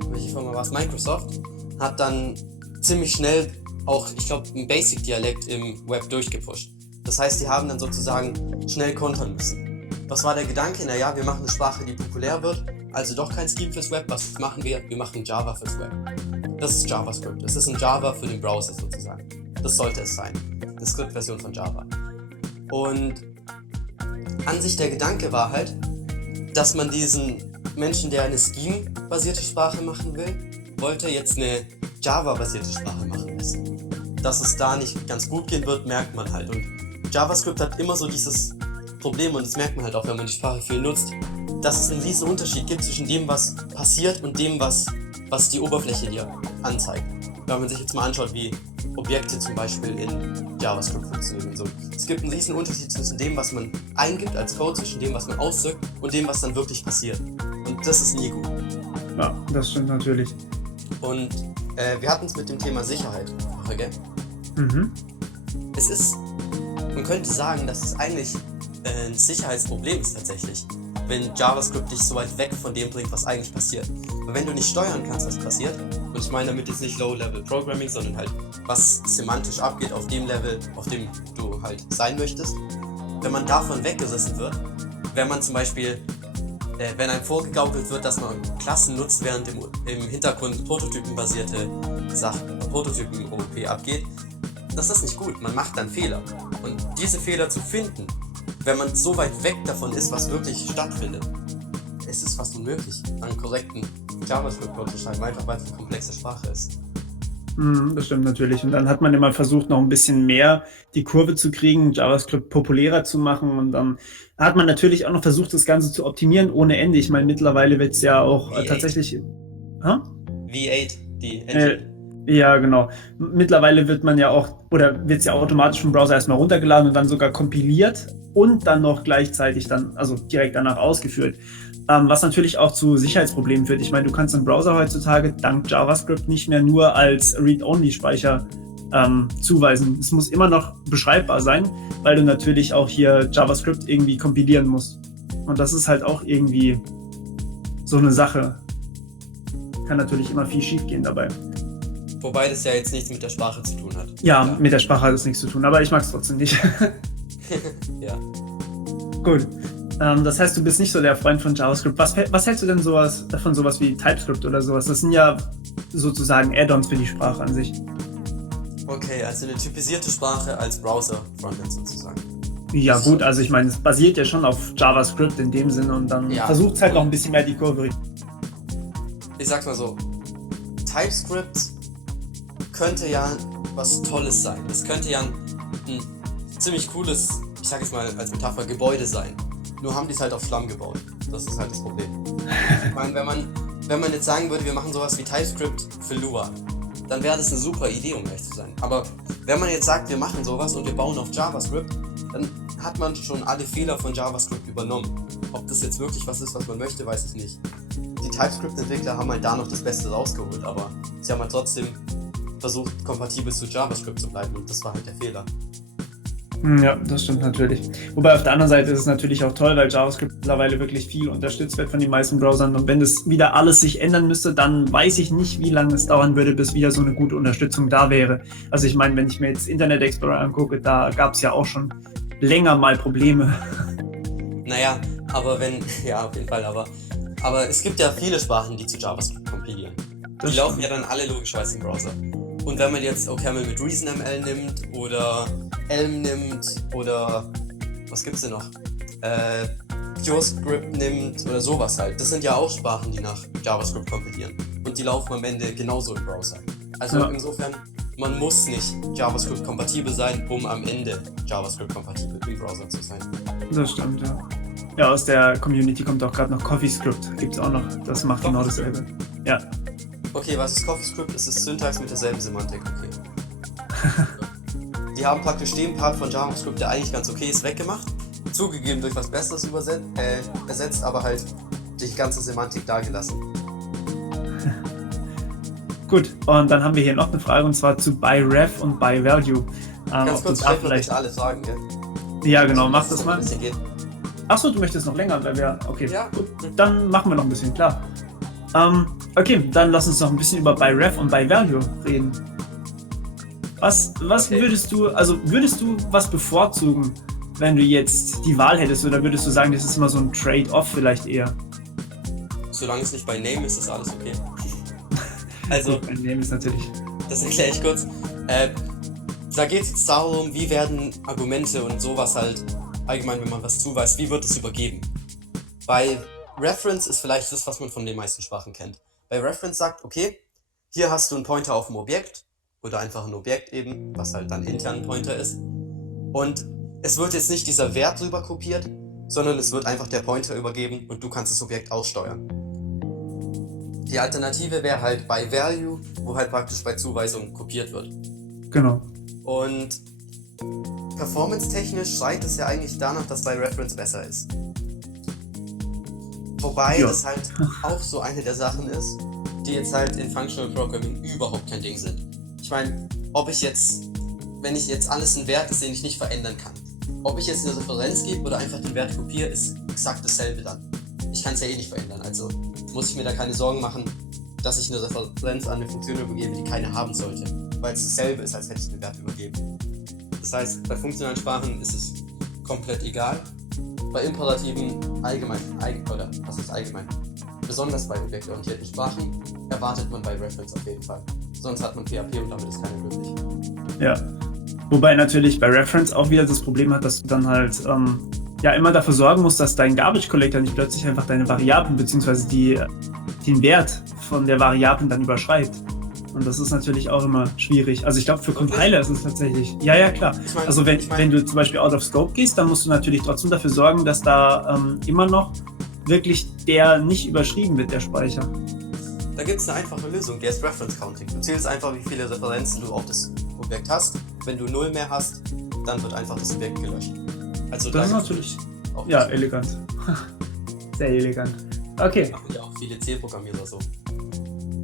welche Firma war es? Microsoft, hat dann ziemlich schnell auch, ich glaube, ein Basic-Dialekt im Web durchgepusht. Das heißt, die haben dann sozusagen schnell kontern müssen. Was war der Gedanke? Naja, wir machen eine Sprache, die populär wird, also doch kein Scheme fürs Web. Was machen wir? Wir machen Java fürs Web. Das ist JavaScript. Das ist ein Java für den Browser sozusagen. Das sollte es sein. Eine Script-Version von Java. Und an sich der Gedanke war halt, dass man diesen Menschen, der eine Scheme-basierte Sprache machen wollte, jetzt eine Java-basierte Sprache machen müssen. Dass es da nicht ganz gut gehen wird, merkt man halt. Und JavaScript hat immer so dieses Problem, und das merkt man halt auch, wenn man die Sprache viel nutzt, dass es einen riesen Unterschied gibt zwischen dem, was passiert und dem, was die Oberfläche dir anzeigt. Wenn man sich jetzt mal anschaut, wie Objekte zum Beispiel in JavaScript funktionieren und so. Es gibt einen riesen Unterschied zwischen dem, was man eingibt als Code, zwischen dem, was man ausdrückt und dem, was dann wirklich passiert. Und das ist nie gut. Ja, das stimmt natürlich. Und wir hatten es mit dem Thema Sicherheit vorher, gell? Mhm. Es ist, man könnte sagen, dass es eigentlich ein Sicherheitsproblem ist tatsächlich, wenn JavaScript dich so weit weg von dem bringt, was eigentlich passiert. Und wenn du nicht steuern kannst, was passiert, und ich meine damit jetzt nicht Low-Level Programming, sondern halt, was semantisch abgeht auf dem Level, auf dem du halt sein möchtest, wenn man davon weggerissen wird, wenn man zum Beispiel, wenn einem vorgegaukelt wird, dass man Klassen nutzt, während im Hintergrund prototypenbasierte Sachen, Prototypen-OOP abgeht, das ist nicht gut, man macht dann Fehler. Und diese Fehler zu finden, wenn man so weit weg davon ist, was wirklich stattfindet, es ist fast unmöglich, einen korrekten JavaScript-Code zu schreiben, einfach weil es eine komplexe Sprache ist. Das stimmt natürlich. Und dann hat man immer versucht, noch ein bisschen mehr die Kurve zu kriegen, JavaScript populärer zu machen. Und dann hat man natürlich auch noch versucht, das Ganze zu optimieren ohne Ende. Ich meine, mittlerweile wird es ja auch tatsächlich... V8, die Engine. Ja, genau. Mittlerweile wird man ja auch, oder wird es ja automatisch vom Browser erstmal runtergeladen und dann sogar kompiliert und dann noch gleichzeitig dann, also direkt danach ausgeführt. Was natürlich auch zu Sicherheitsproblemen führt. Ich meine, du kannst den Browser heutzutage dank JavaScript nicht mehr nur als Read-Only-Speicher zuweisen. Es muss immer noch beschreibbar sein, weil du natürlich auch hier JavaScript irgendwie kompilieren musst. Und das ist halt auch irgendwie so eine Sache. Kann natürlich immer viel schief gehen dabei. Wobei das ja jetzt nichts mit der Sprache zu tun hat. Ja, mit der Sprache hat es nichts zu tun, aber ich mag es trotzdem nicht. Ja. Gut. Das heißt, du bist nicht so der Freund von JavaScript. Was hältst du denn von sowas wie TypeScript oder sowas? Das sind ja sozusagen Add-ons für die Sprache an sich. Okay, also eine typisierte Sprache als Browser-Frontend sozusagen. Ja gut, also ich meine, es basiert ja schon auf JavaScript in dem Sinne und dann versucht es halt noch ein bisschen mehr die Kurve. Ich sag's mal so, TypeScript könnte ja was Tolles sein. Es könnte ja ein ziemlich cooles, ich sag jetzt mal als Metapher, Gebäude sein. Nur haben die es halt auf Schlamm gebaut. Das ist halt das Problem. Ich meine, wenn man jetzt sagen würde, wir machen sowas wie TypeScript für Lua, dann wäre das eine super Idee, um ehrlich zu sein. Aber wenn man jetzt sagt, wir machen sowas und wir bauen auf JavaScript, dann hat man schon alle Fehler von JavaScript übernommen. Ob das jetzt wirklich was ist, was man möchte, weiß ich nicht. Die TypeScript-Entwickler haben halt da noch das Beste rausgeholt, aber sie haben halt trotzdem versucht, kompatibel zu JavaScript zu bleiben und das war halt der Fehler. Ja, das stimmt natürlich. Wobei auf der anderen Seite ist es natürlich auch toll, weil JavaScript mittlerweile wirklich viel unterstützt wird von den meisten Browsern und wenn das wieder alles sich ändern müsste, dann weiß ich nicht, wie lange es dauern würde, bis wieder so eine gute Unterstützung da wäre. Also ich meine, wenn ich mir jetzt Internet Explorer angucke, da gab es ja auch schon länger mal Probleme. Naja, aber ja, auf jeden Fall, aber es gibt ja viele Sprachen, die zu JavaScript kompilieren. Die laufen ja dann alle logischerweise im Browser. Und wenn man jetzt OCaml mit ReasonML nimmt oder Elm nimmt oder was gibt's denn noch? PureScript nimmt oder sowas halt. Das sind ja auch Sprachen, die nach JavaScript kompilieren. Und die laufen am Ende genauso im Browser. Also insofern, man muss nicht JavaScript-kompatibel sein, um am Ende JavaScript-kompatibel im Browser zu sein. Das stimmt, ja. Ja, aus der Community kommt auch gerade noch CoffeeScript. Gibt's auch noch. Das macht genau dasselbe. Ja. Okay, was ist CoffeeScript? Es ist Syntax mit derselben Semantik, okay. Die haben praktisch den Part von JavaScript, der eigentlich ganz okay ist, weggemacht. Zugegeben durch was Besseres ersetzt, aber halt die ganze Semantik dagelassen. Gut, und dann haben wir hier noch eine Frage, und zwar zu ByRef und ByValue. Ganz kurz, stellt vielleicht alle Fragen, gell? Ja, genau, mach das mal. Geht. Achso, du möchtest noch länger, weil wir... Okay, ja. Gut, dann machen wir noch ein bisschen, klar. Okay, dann lass uns noch ein bisschen über ByRef und ByValue reden. Was okay. Würdest du was bevorzugen, wenn du jetzt die Wahl hättest, oder würdest du sagen, das ist immer so ein Trade-off vielleicht eher? Solange es nicht bei Name ist alles okay. Also, bei Name ist natürlich... Das erkläre ich kurz. Da geht es jetzt darum, wie werden Argumente und sowas halt, allgemein, wenn man was zuweist, wie wird es übergeben? Bei Reference ist vielleicht das, was man von den meisten Sprachen kennt. Bei Reference sagt, okay, hier hast du einen Pointer auf ein Objekt, oder einfach ein Objekt eben, was halt dann intern ein Pointer ist. Und es wird jetzt nicht dieser Wert rüber kopiert, sondern es wird einfach der Pointer übergeben und du kannst das Objekt aussteuern. Die Alternative wäre halt bei Value, wo halt praktisch bei Zuweisung kopiert wird. Genau. Und performance-technisch schreit es ja eigentlich danach, dass bei Reference besser ist. Wobei das halt auch so eine der Sachen ist, die jetzt halt in Functional Programming überhaupt kein Ding sind. Ich meine, wenn ich jetzt alles einen Wert ist, den ich nicht verändern kann. Ob ich jetzt eine Referenz gebe oder einfach den Wert kopiere, ist exakt dasselbe dann. Ich kann es ja eh nicht verändern, also muss ich mir da keine Sorgen machen, dass ich eine Referenz an eine Funktion übergebe, die keine haben sollte, weil es dasselbe ist, als hätte ich den Wert übergeben. Das heißt, bei funktionalen Sprachen ist es komplett egal. Bei imperativen besonders bei objektorientierten Sprachen, erwartet man bei Reference auf jeden Fall. Sonst hat man PHP und damit ist keiner glücklich. Ja, wobei natürlich bei Reference auch wieder das Problem hat, dass du dann halt immer dafür sorgen musst, dass dein Garbage Collector nicht plötzlich einfach deine Variablen bzw. den Wert von der Variablen dann überschreibt. Und das ist natürlich auch immer schwierig. Also ich glaube, für Compiler ist es tatsächlich... Ja, klar. Also wenn du zum Beispiel out of scope gehst, dann musst du natürlich trotzdem dafür sorgen, dass da immer noch wirklich der nicht überschrieben wird, der Speicher. Da gibt es eine einfache Lösung, die heißt Reference Counting. Du zählst einfach, wie viele Referenzen du auf das Objekt hast. Wenn du 0 mehr hast, dann wird einfach das Objekt gelöscht. Also das ist natürlich elegant. Sehr elegant. Okay. Machen ja auch viele C-Programmierer so.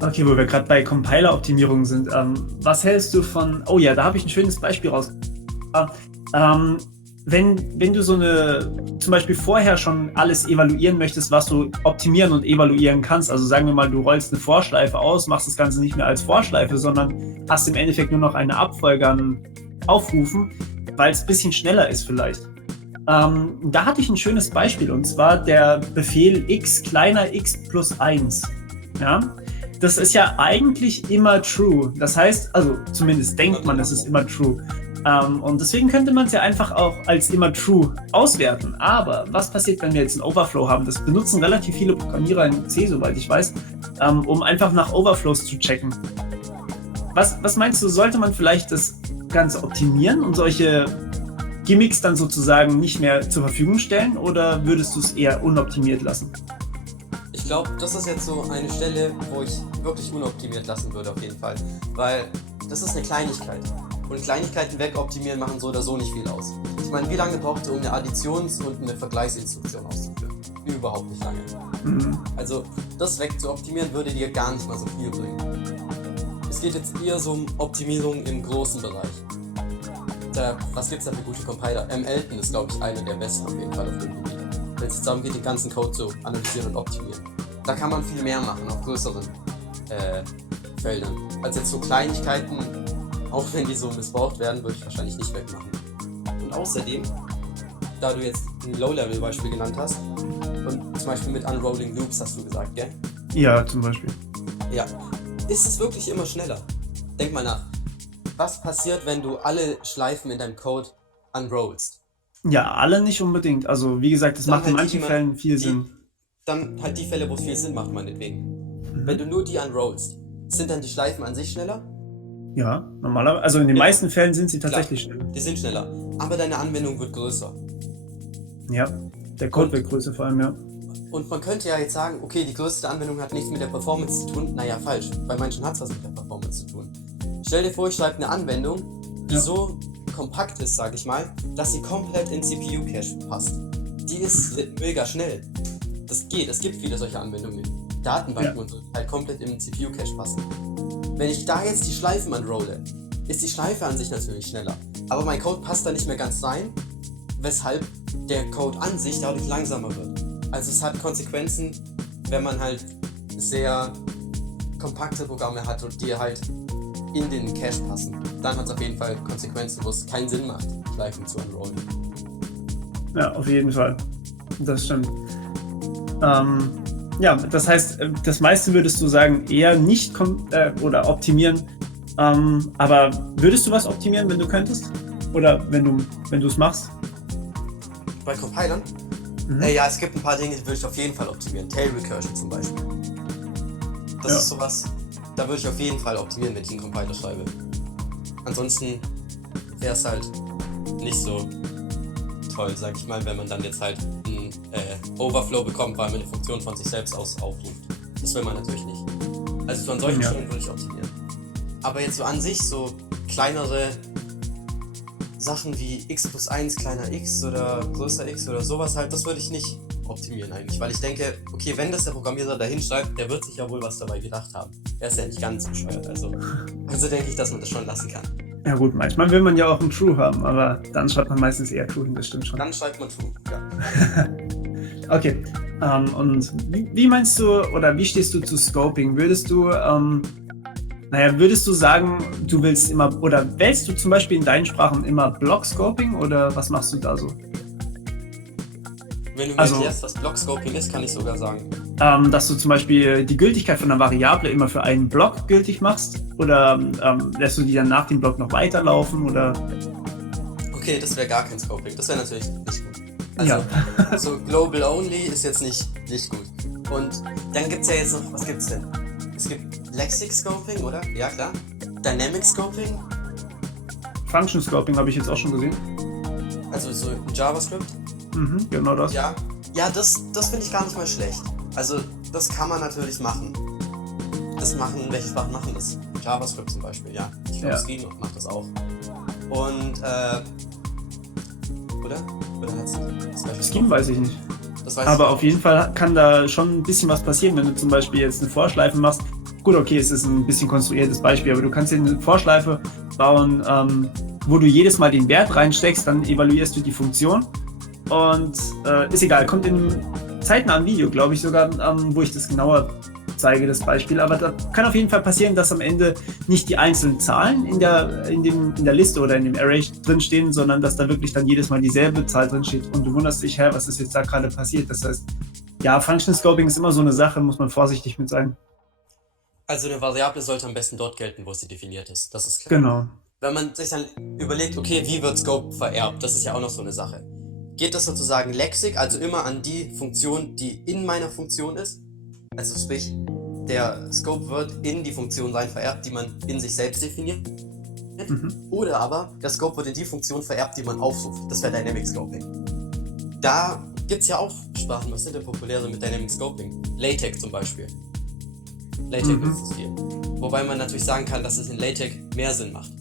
Okay, wo wir gerade bei Compiler-Optimierung sind. Was hältst du von... Oh ja, da habe ich ein schönes Beispiel raus. Wenn du zum Beispiel vorher schon alles evaluieren möchtest, was du optimieren und evaluieren kannst, also sagen wir mal, du rollst eine Vorschleife aus, machst das Ganze nicht mehr als Vorschleife, sondern hast im Endeffekt nur noch eine Abfolge an Aufrufen, weil es ein bisschen schneller ist vielleicht. Da hatte ich ein schönes Beispiel, und zwar der Befehl x kleiner x plus 1. Ja? Das ist ja eigentlich immer true. Das heißt, also zumindest denkt man, es ist immer true. Und deswegen könnte man es ja einfach auch als immer true auswerten. Aber was passiert, wenn wir jetzt einen Overflow haben? Das benutzen relativ viele Programmierer in C, soweit ich weiß, um einfach nach Overflows zu checken. Was meinst du, sollte man vielleicht das Ganze optimieren und solche Gimmicks dann sozusagen nicht mehr zur Verfügung stellen, oder würdest du es eher unoptimiert lassen? Ich glaube, das ist jetzt so eine Stelle, wo ich wirklich unoptimiert lassen würde auf jeden Fall, weil das ist eine Kleinigkeit und Kleinigkeiten wegoptimieren machen so oder so nicht viel aus. Ich meine, wie lange braucht ihr, um eine Additions- und eine Vergleichsinstruktion auszuführen? Überhaupt nicht lange. Also das wegzuoptimieren würde dir gar nicht mal so viel bringen. Es geht jetzt eher so um Optimierung im großen Bereich. Was gibt's da für gute Compiler? Elton ist, glaube ich, einer der besten auf jeden Fall auf dem Gebiet. Wenn es darum geht, den ganzen Code zu analysieren und optimieren. Da kann man viel mehr machen, auf größeren Feldern. Als jetzt so Kleinigkeiten, auch wenn die so missbraucht werden, würde ich wahrscheinlich nicht wegmachen. Und außerdem, da du jetzt ein Low-Level-Beispiel genannt hast, und zum Beispiel mit Unrolling Loops hast du gesagt, gell? Ja, zum Beispiel. Ja. Ist es wirklich immer schneller? Denk mal nach. was passiert, wenn du alle Schleifen in deinem Code unrollst? Ja, alle nicht unbedingt. Also, wie gesagt, das Dann macht in halt die, die manchen man, Fällen viel die, Sinn. dann halt die Fälle, wo es viel Sinn macht, meinetwegen. Wenn du Mhm. nur die unrollst, sind dann die Schleifen an sich schneller? Ja, normalerweise, also in den Genau. meisten Fällen sind sie Klar, tatsächlich schneller. die sind schneller. Aber deine Anwendung wird größer. Ja, der Code Und, wird größer vor allem, ja. und man könnte ja jetzt sagen, okay, die größte Anwendung hat nichts mit der Performance zu tun. Naja, falsch. Bei manchen hat es was mit der Performance zu tun. Stell dir vor, ich schreibe eine Anwendung, die Ja, so kompakt ist, sag ich mal, dass sie komplett in CPU-Cache passt. Die ist mega schnell. Das geht, es gibt viele solche Anwendungen. Datenbanken ja, und so, die halt komplett im CPU-Cache passen. Wenn ich da jetzt die Schleifen unrolle, ist die Schleife an sich natürlich schneller. Aber mein Code passt da nicht mehr ganz rein, weshalb der Code an sich dadurch langsamer wird. Also es hat Konsequenzen, wenn man halt sehr kompakte Programme hat und die halt in den Cache passen. Dann hat es auf jeden Fall Konsequenzen, wo es keinen Sinn macht, Schleifen zu unrollen. ja, auf jeden Fall. Das stimmt. Ja, das heißt, das meiste würdest du sagen, eher nicht oder optimieren. Aber würdest du was optimieren, wenn du könntest? Oder wenn du es machst? Bei Compilern? Mhm. Ja, es gibt ein paar Dinge, die würde ich auf jeden Fall optimieren. Tail Recursion zum Beispiel. Das Ja, ist sowas, da würde ich auf jeden Fall optimieren, wenn ich einen Compiler schreibe. Ansonsten wäre es halt nicht so toll, sag ich mal, wenn man dann jetzt halt einen Overflow bekommt, weil man eine Funktion von sich selbst aus aufruft. Das will man natürlich nicht. Also so an solchen ja. Stellen würde ich optimieren. Aber jetzt so an sich, so kleinere Sachen wie x plus 1 kleiner x oder größer x oder sowas halt, das würde ich nicht optimieren eigentlich, weil ich denke, okay, wenn das der Programmierer da hinschreibt, der wird sich ja wohl was dabei gedacht haben. Er ist ja nicht ganz bescheuert, also denke ich, dass man das schon lassen kann. Ja gut, manchmal will man ja auch ein True haben, aber dann schreibt man meistens eher True hin, das stimmt schon. Dann schreibt man true, ja. Okay, und wie meinst du oder wie stehst du zu Scoping? Würdest du sagen, du willst immer oder wählst du zum Beispiel in deinen Sprachen immer Block-Scoping oder was machst du da so? Wenn du mir Also, erklärst, was Block-Scoping ist, kann ich sogar sagen. dass du zum Beispiel die Gültigkeit von einer Variable immer für einen Block gültig machst oder lässt du die dann nach dem Block noch weiterlaufen oder Okay, das wäre gar kein Scoping, das wäre natürlich nicht gut. Also, ja. so Global Only ist jetzt nicht gut. Und dann gibt es ja jetzt noch, was gibt's denn? Es gibt Lexic Scoping, oder? Ja, klar. Dynamic Scoping, Function Scoping habe ich jetzt auch schon gesehen. also so in JavaScript. Mhm, genau das. Ja, ja, das finde ich gar nicht mal schlecht. Also, das kann man natürlich machen. Welche Sprachen machen das? JavaScript zum Beispiel, ja. Ich glaube, Ja. Scheme macht das auch. Und, oder? Oder hat's Special Scheme weiß ich nicht. Das weiß ich Aber auch auf jeden Fall kann da schon ein bisschen was passieren, wenn du zum Beispiel jetzt eine Vorschleife machst. Gut, okay, es ist ein bisschen konstruiertes Beispiel, aber du kannst dir eine Vorschleife bauen, wo du jedes Mal den Wert reinsteckst, dann evaluierst du die Funktion und ist egal, kommt in zeitnahen Video, glaube ich sogar, wo ich das genauer zeige, das Beispiel. Aber da kann auf jeden Fall passieren, dass am Ende nicht die einzelnen Zahlen in der Liste oder in dem Array drinstehen, sondern dass da wirklich dann jedes Mal dieselbe Zahl drinsteht und du wunderst dich, was ist jetzt da gerade passiert? Das heißt, ja, Function Scoping ist immer so eine Sache, muss man vorsichtig mit sein. Also eine Variable sollte am besten dort gelten, wo sie definiert ist. Das ist klar. Genau. Wenn man sich dann überlegt, okay, wie wird Scope vererbt? Das ist ja auch noch so eine Sache. Geht das sozusagen lexic, also immer an die Funktion, die in meiner Funktion ist? Also sprich, der Scope wird in die Funktion rein vererbt, die man in sich selbst definiert. Mhm. Oder aber der Scope wird in die Funktion vererbt, die man aufruft. Das wäre Dynamic Scoping. Da gibt es ja auch Sprachen, was sind denn populäre mit Dynamic Scoping? LaTeX zum Beispiel. LaTeX ist es viel. Wobei man natürlich sagen kann, dass es in LaTeX mehr Sinn macht.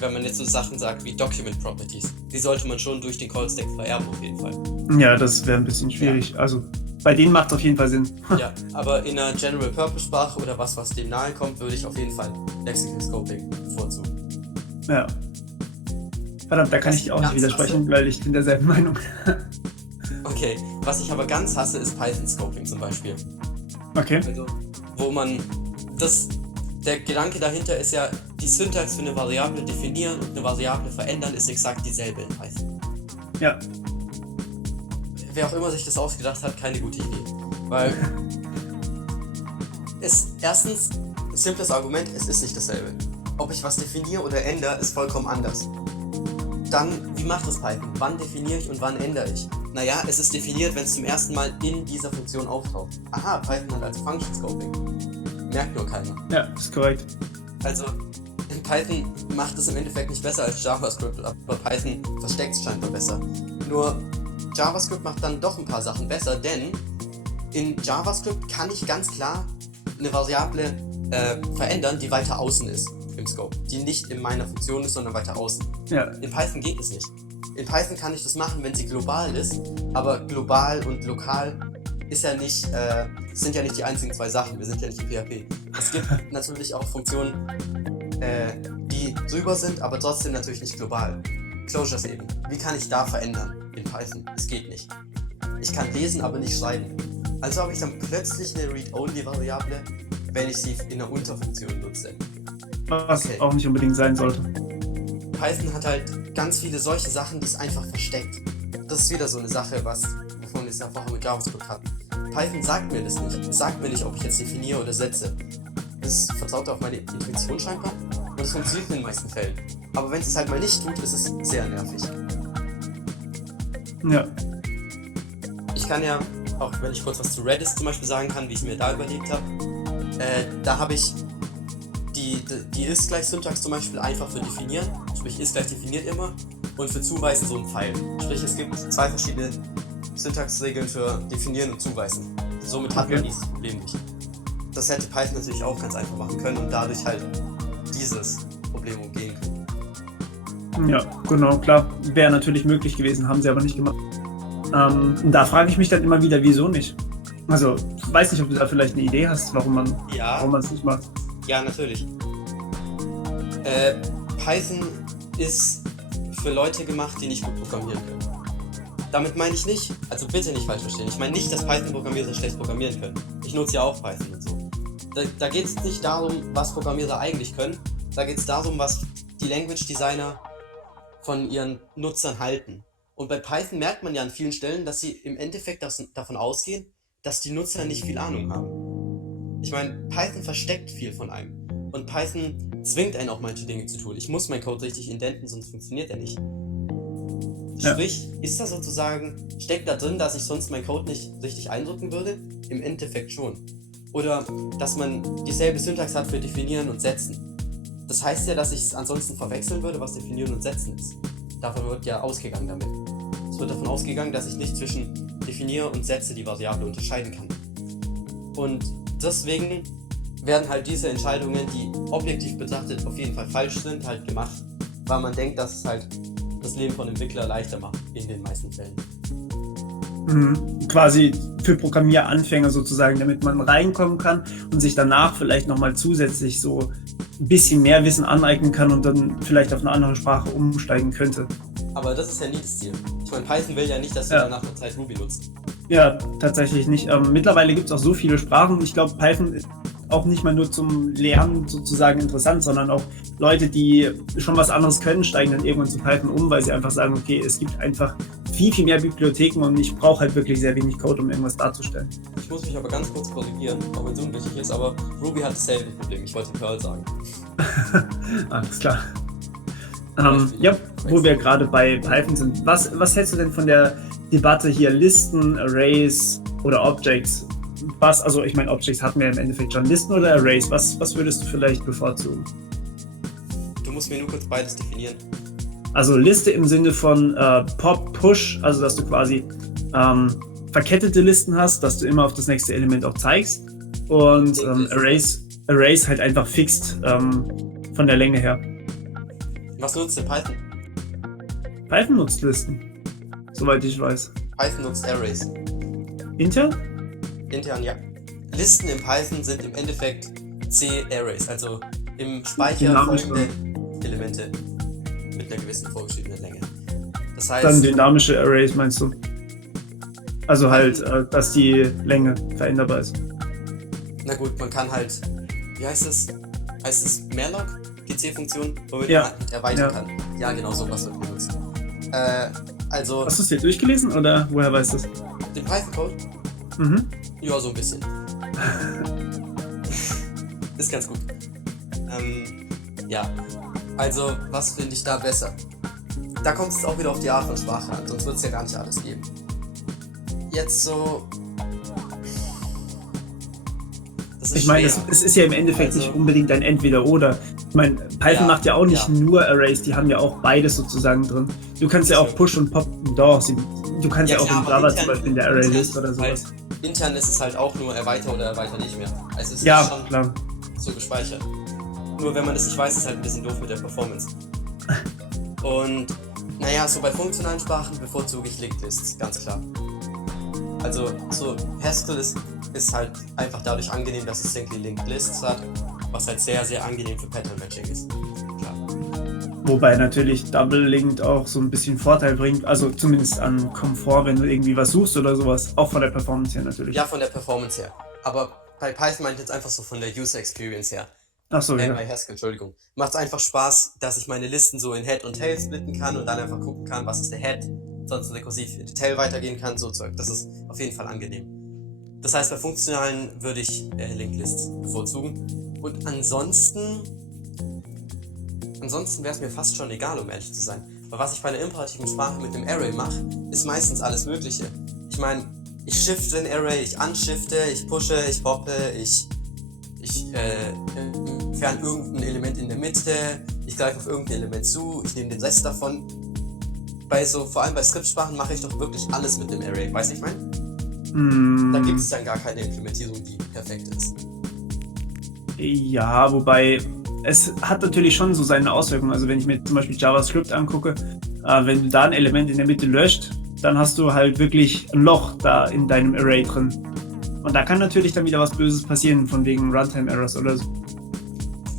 Wenn man jetzt so Sachen sagt wie Document Properties, die sollte man schon durch den Call Stack vererben auf jeden Fall. Ja, das wäre ein bisschen schwierig. Ja. Also bei denen macht es auf jeden Fall Sinn. Ja, aber in einer General Purpose Sprache oder was dem nahe kommt, würde ich auf jeden Fall Lexical Scoping bevorzugen. Ja. Verdammt, da kann ich dir auch nicht widersprechen, weil ich bin derselben Meinung. Okay, was ich aber ganz hasse, ist Python Scoping zum Beispiel. Okay. Also, wo man der Gedanke dahinter ist ja, die Syntax für eine Variable definieren und eine Variable verändern ist exakt dieselbe in Python. Ja. Wer auch immer sich das ausgedacht hat, keine gute Idee. Weil erstens, simples Argument, es ist nicht dasselbe. ob ich was definiere oder ändere, ist vollkommen anders. Dann, wie macht es Python? Wann definiere ich und wann ändere ich? Naja, es ist definiert, wenn es zum ersten Mal in dieser Funktion auftaucht. Aha, Python hat also Function Scoping. Merkt nur keiner. Ja, ist korrekt. Also, in Python macht es im Endeffekt nicht besser als JavaScript, aber Python versteckt es scheinbar besser. Nur, JavaScript macht dann doch ein paar Sachen besser, denn in JavaScript kann ich ganz klar eine Variable verändern, die weiter außen ist im Scope, die nicht in meiner Funktion ist, sondern weiter außen. Ja. In Python geht es nicht. In Python kann ich das machen, wenn sie global ist, aber global und lokal ist ja nicht, sind ja nicht die einzigen zwei Sachen, wir sind ja nicht in PHP. Es gibt natürlich auch Funktionen, die drüber sind, aber trotzdem natürlich nicht global. Closures eben. Wie kann ich da verändern in Python? Es geht nicht. Ich kann lesen, aber nicht schreiben. Also habe ich dann plötzlich eine Read-Only-Variable, wenn ich sie in einer Unterfunktion nutze. Was Okay. auch nicht unbedingt sein sollte. Python hat halt ganz viele solche Sachen, die es einfach versteckt. Das ist wieder so eine Sache, wovon wir es ja vorher mit JavaScript hatten. Python sagt mir das nicht. Es sagt mir nicht, ob ich jetzt definiere oder setze. Es vertraut auf meine Intuition scheinbar und es funktioniert in den meisten Fällen. Aber wenn es halt mal nicht tut, ist es sehr nervig. Ja. Ich kann ja, auch wenn ich kurz was zu Redis zum Beispiel sagen kann, wie ich es mir da überlegt habe, da habe ich die ist-gleich-Syntax zum Beispiel einfach für definieren, sprich ist-gleich definiert immer, und für zuweisen so ein Pfeil. Sprich, es gibt zwei verschiedene Syntaxregeln für definieren und zuweisen. Somit hat man dieses Problem nicht. Das hätte Python natürlich auch ganz einfach machen können und dadurch halt dieses Problem umgehen können. Ja, genau, klar. Wäre natürlich möglich gewesen, haben sie aber nicht gemacht. Da frage ich mich dann immer wieder, wieso nicht? Also, ich weiß nicht, ob du da vielleicht eine Idee hast, warum man es nicht macht. Ja, natürlich. Python ist für Leute gemacht, die nicht gut programmieren können. Damit meine ich nicht, also bitte nicht falsch verstehen, ich meine nicht, dass Python-Programmierer schlecht programmieren können. Ich nutze ja auch Python und so. Da geht es nicht darum, was Programmierer eigentlich können, da geht es darum, was die Language-Designer von ihren Nutzern halten. Und bei Python merkt man ja an vielen Stellen, dass sie im Endeffekt davon ausgehen, dass die Nutzer nicht viel Ahnung haben. Ich meine, Python versteckt viel von einem. Und Python zwingt einen auch manche Dinge zu tun. Ich muss meinen Code richtig indenten, sonst funktioniert er nicht. Ja. Sprich, ist da sozusagen, steckt da drin, dass ich sonst meinen Code nicht richtig eindrücken würde? Im Endeffekt schon. Oder, dass man dieselbe Syntax hat für definieren und setzen. Das heißt ja, dass ich es ansonsten verwechseln würde, was definieren und setzen ist. Davon wird ja ausgegangen damit. Es wird davon ausgegangen, dass ich nicht zwischen definiere und setze die Variable unterscheiden kann. Und deswegen werden halt diese Entscheidungen, die objektiv betrachtet auf jeden Fall falsch sind, halt gemacht, weil man denkt, dass es halt das Leben von Entwickler leichter macht, in den meisten Fällen. Quasi für Programmieranfänger sozusagen, damit man reinkommen kann und sich danach vielleicht nochmal zusätzlich so ein bisschen mehr Wissen aneignen kann und dann vielleicht auf eine andere Sprache umsteigen könnte. Aber das ist ja nie das Ziel. Ich meine, Python will ja nicht, dass du danach eine Zeit Ruby nutzt. Ja, tatsächlich nicht. Mittlerweile gibt es auch so viele Sprachen. Ich glaube, Python ist auch nicht mal nur zum Lernen sozusagen interessant, sondern auch Leute, die schon was anderes können, steigen dann irgendwann zu Python um, weil sie einfach sagen, okay, es gibt einfach viel, viel mehr Bibliotheken und ich brauche halt wirklich sehr wenig Code, um irgendwas darzustellen. Ich muss mich aber ganz kurz korrigieren, auch wenn es unwichtig ist, aber Ruby hat dasselbe Problem. Ich wollte Perl sagen. Alles klar. Ja, wo wir gerade bei Python sind. Was hältst du denn von der Debatte hier Listen, Arrays oder Objects? Also ich meine, Objects hatten wir im Endeffekt schon. Listen oder Arrays? Was würdest du vielleicht bevorzugen? Du musst mir nur kurz beides definieren. Also Liste im Sinne von Pop, Push, also dass du quasi verkettete Listen hast, dass du immer auf das nächste Element auch zeigst. Und Arrays halt einfach fixed von der Länge her. Was nutzt denn Python? Python nutzt Listen, soweit ich weiß. Python nutzt Arrays. Intern? Intern, ja. Listen in Python sind im Endeffekt C-Arrays, also im Speicher folgende Elemente mit einer gewissen vorgeschriebenen Länge. Das heißt, dann dynamische Arrays meinst du? Also halt, dass die Länge veränderbar ist. Na gut, man kann halt, wie heißt es? Heißt es Malloc, die C-Funktion, womit Ja. man erweitern kann? Ja, genau, sowas wird benutzt. Also, Hast du es dir durchgelesen oder woher weißt du es? den Python-Code? Mhm. Ja, so ein bisschen. Ist ganz gut. Ja, also was finde ich da besser? Da kommt es auch wieder auf die Art von Sprache an, sonst wird es ja gar nicht alles geben. Jetzt so... Das ist Ich meine, schwer. es ist ja im Endeffekt Also- nicht unbedingt ein Entweder-Oder. Ich meine, Python Ja, macht ja auch nicht ja. nur Arrays, die haben ja auch beides sozusagen drin. Du kannst ja auch Push und Pop, doch, du kannst ja, Ja, auch klar, in aber Java intern- zum Beispiel in der Array-List intern oder sowas. Halt, intern ist es halt auch nur erweiter oder erweiter nicht mehr. Also es Ja, ist schon klar. so gespeichert. Nur wenn man das nicht weiß, ist es halt ein bisschen doof mit der Performance. Und naja, so bei funktionalen Sprachen bevorzuge ich Linked Lists, ganz klar. Also so Haskell ist halt einfach dadurch angenehm, dass es Simply Linked Lists hat, was halt sehr, sehr angenehm für Pattern Matching ist. Klar. Wobei natürlich Double Linked auch so ein bisschen Vorteil bringt, also zumindest an Komfort, wenn du irgendwie was suchst oder sowas, auch von der Performance her natürlich. Ja, von der Performance her. Aber bei Python meint jetzt einfach so von der User Experience her. Achso, ja. Bei Haskell, Entschuldigung. Macht es einfach Spaß, dass ich meine Listen so in Head und Tail splitten kann und dann einfach gucken kann, was ist der Head, sonst rekursiv in die Tail weitergehen kann, so Zeug. Das ist auf jeden Fall angenehm. Das heißt, bei funktionalen würde ich Linked Lists bevorzugen. Und ansonsten wäre es mir fast schon egal, um ehrlich zu sein. Weil was ich bei einer imperativen Sprache mit dem Array mache, ist meistens alles Mögliche. Ich meine, ich shifte ein Array, ich unshifte, ich pushe, ich poppe, ich entferne irgendein Element in der Mitte, ich greife auf irgendein Element zu, ich nehme den Rest davon. Vor allem bei Skriptsprachen mache ich doch wirklich alles mit dem Array, weißt du, ich meine? Da gibt es dann gar keine Implementierung, die perfekt ist. Ja, wobei es hat natürlich schon so seine Auswirkungen. Also wenn ich mir zum Beispiel JavaScript angucke, wenn du da ein Element in der Mitte löscht, dann hast du halt wirklich ein Loch da in deinem Array drin. Und da kann natürlich dann wieder was Böses passieren, von wegen Runtime-Errors oder so.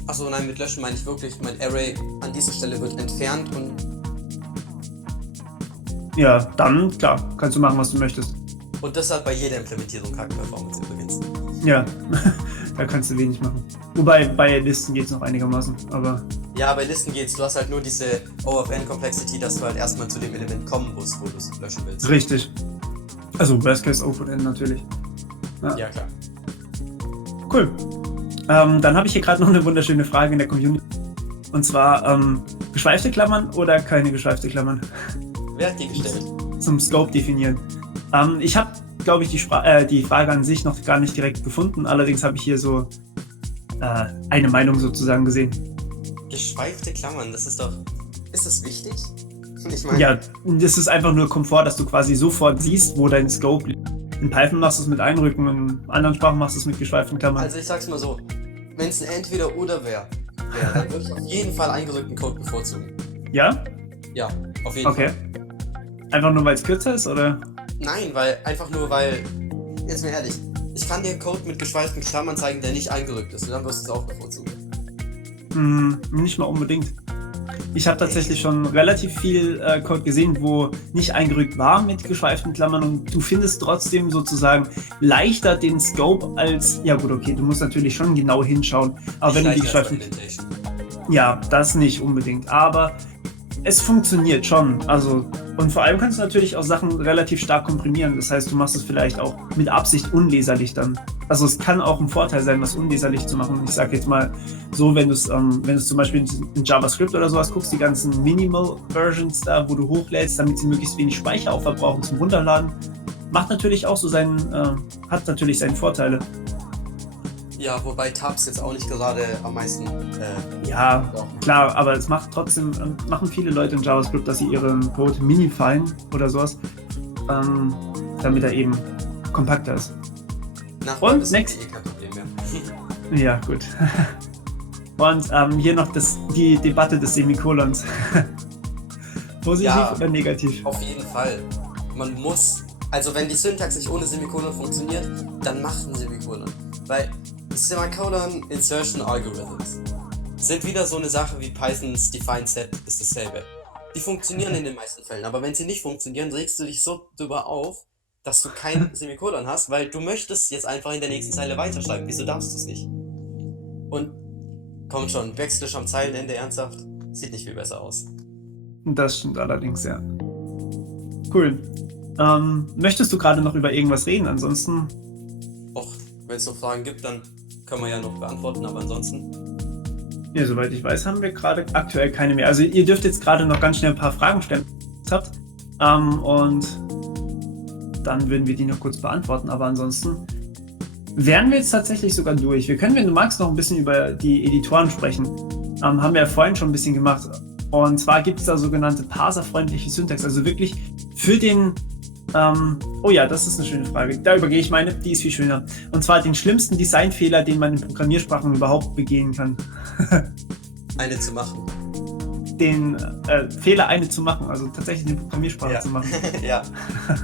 Achso, nein, mit Löschen meine ich wirklich, mein Array an dieser Stelle wird entfernt und... Ja, dann, klar, kannst du machen, was du möchtest. Und das hat bei jeder Implementierung Kacke-Performance übrigens. Ja, da kannst du wenig machen. Wobei, bei Listen geht es noch einigermaßen, aber... Ja, bei Listen geht's, du hast halt nur diese O of N Complexity, dass du halt erstmal zu dem Element kommen musst, wo du es löschen willst. Richtig. Also Worst Case O von N natürlich. Ja, klar. Cool. Dann habe ich hier gerade noch eine wunderschöne Frage in der Community. Und zwar, geschweifte Klammern oder keine geschweifte Klammern? Wer hat die gestellt? Zum Scope definieren. Ich habe, glaube ich, die Frage an sich noch gar nicht direkt gefunden. Allerdings habe ich hier so eine Meinung sozusagen gesehen. Geschweifte Klammern, das ist doch... Ist das wichtig? Ich meine... Ja, das ist einfach nur Komfort, dass du quasi sofort siehst, wo dein Scope liegt. In Python machst du es mit Einrücken, in anderen Sprachen machst du es mit geschweiften Klammern. Also ich sag's mal so, wenn es ein Entweder-Oder wäre, dann würde ich auf jeden Fall eingerückten Code bevorzugen. Ja? Ja, auf jeden Fall. Okay. Einfach nur, weil es kürzer ist, oder? Nein, jetzt mal ehrlich, ich kann dir einen Code mit geschweiften Klammern zeigen, der nicht eingerückt ist und dann wirst du es auch bevorzugen. Nicht mal unbedingt. Ich habe tatsächlich schon relativ viel Code gesehen, wo nicht eingerückt war mit geschweiften Klammern und du findest trotzdem sozusagen leichter den Scope als, ja gut, okay, du musst natürlich schon genau hinschauen, aber wenn du die geschweiften... Ja, das nicht unbedingt, aber es funktioniert schon, also und vor allem kannst du natürlich auch Sachen relativ stark komprimieren, das heißt, du machst es vielleicht auch mit Absicht unleserlich dann. Also es kann auch ein Vorteil sein, was unleserlich zu machen. Ich sage jetzt mal so, wenn du es zum Beispiel in JavaScript oder sowas guckst, die ganzen Minimal-Versions da, wo du hochlädst, damit sie möglichst wenig Speicher verbrauchen zum Runterladen, hat natürlich seine Vorteile. Ja, wobei Tabs jetzt auch nicht gerade am meisten... Ja, brauchen. klar, aber es machen viele Leute in JavaScript, dass sie ihren Code minifieren oder sowas, damit er eben kompakter ist. Nachher Und next. kein Problem mehr. Ja, gut. Und hier noch die Debatte des Semikolons. Positiv Ja. oder negativ? Auf jeden Fall. Man muss... Also wenn die Syntax nicht ohne Semikolon funktioniert, dann macht ein Semikolon. Weil Semikolon Insertion Algorithms sind wieder so eine Sache wie Pythons Define Set ist dasselbe. Die funktionieren in den meisten Fällen, aber wenn sie nicht funktionieren, regst du dich so drüber auf, dass du kein Semikolon hast, weil du möchtest jetzt einfach in der nächsten Zeile weiterschreiben. Wieso darfst du es nicht? Und kommt schon, Backslash am Zeilenende ernsthaft, sieht nicht viel besser aus. Das stimmt allerdings, ja. Cool. Möchtest du gerade noch über irgendwas reden? Ansonsten... Och, wenn es noch Fragen gibt, dann können wir ja noch beantworten, aber ansonsten... Ja, soweit ich weiß, haben wir gerade aktuell keine mehr. Also ihr dürft jetzt gerade noch ganz schnell ein paar Fragen stellen, wenn ihr Lust habt. Und dann würden wir die noch kurz beantworten. Aber ansonsten wären wir jetzt tatsächlich sogar durch. Wir können, wenn du magst, noch ein bisschen über die Editoren sprechen. Haben wir ja vorhin schon ein bisschen gemacht. Und zwar gibt es da sogenannte parserfreundliche Syntax. Also wirklich für den... oh ja, das ist eine schöne Frage. Da übergehe ich meine, die ist viel schöner. Und zwar den schlimmsten Designfehler, den man in Programmiersprachen überhaupt begehen kann. Eine zu machen. Den Fehler, eine zu machen, also tatsächlich eine Programmiersprache zu machen. Ja,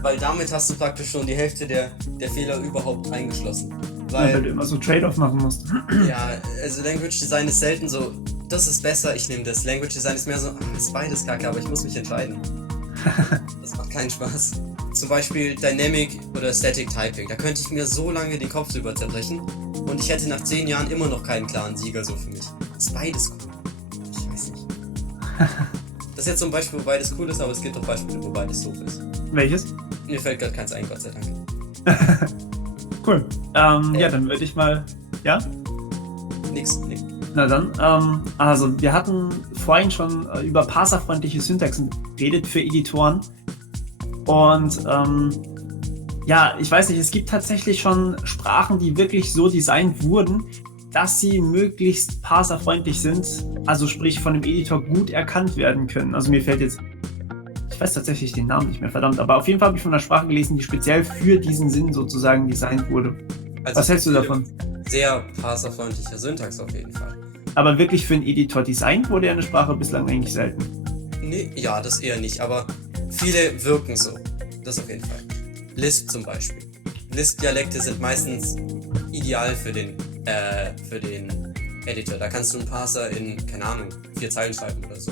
weil damit hast du praktisch schon die Hälfte der Fehler überhaupt eingeschlossen. Weil du immer so Trade-off machen musst. Ja, also Language Design ist selten so, das ist besser, ich nehme das. Language Design ist mehr so, ist beides kacke, aber ich muss mich entscheiden. Das macht keinen Spaß. Zum Beispiel Dynamic oder Static Typing, da könnte ich mir so lange den Kopf drüber zerbrechen und ich hätte nach 10 Jahren immer noch keinen klaren Sieger so für mich. Ist beides cool. Ich weiß nicht. Das ist jetzt zum Beispiel, wo beides cool ist, aber es gibt auch Beispiele, wo beides doof ist. Welches? Mir fällt gerade keins ein, Gott sei Dank. Cool. Ja, dann würde ich mal... Ja? Nix. Na dann, also wir hatten vorhin schon über parserfreundliche Syntaxen geredet für Editoren. Und ja, ich weiß nicht, es gibt tatsächlich schon Sprachen, die wirklich so designt wurden, dass sie möglichst parserfreundlich sind, also sprich von dem Editor gut erkannt werden können. Also mir fällt jetzt, ich weiß tatsächlich den Namen nicht mehr, verdammt, aber auf jeden Fall habe ich von einer Sprache gelesen, die speziell für diesen Sinn sozusagen designt wurde. Also was hältst du davon? Sehr parserfreundliche Syntax auf jeden Fall. Aber wirklich für einen Editor designt wurde ja eine Sprache bislang eigentlich selten. Nee, ja, das eher nicht, aber viele wirken so. Das auf jeden Fall. Lisp zum Beispiel. Lisp-Dialekte sind meistens ideal für den Editor. Da kannst du einen Parser in, keine Ahnung, 4 Zeilen schreiben oder so.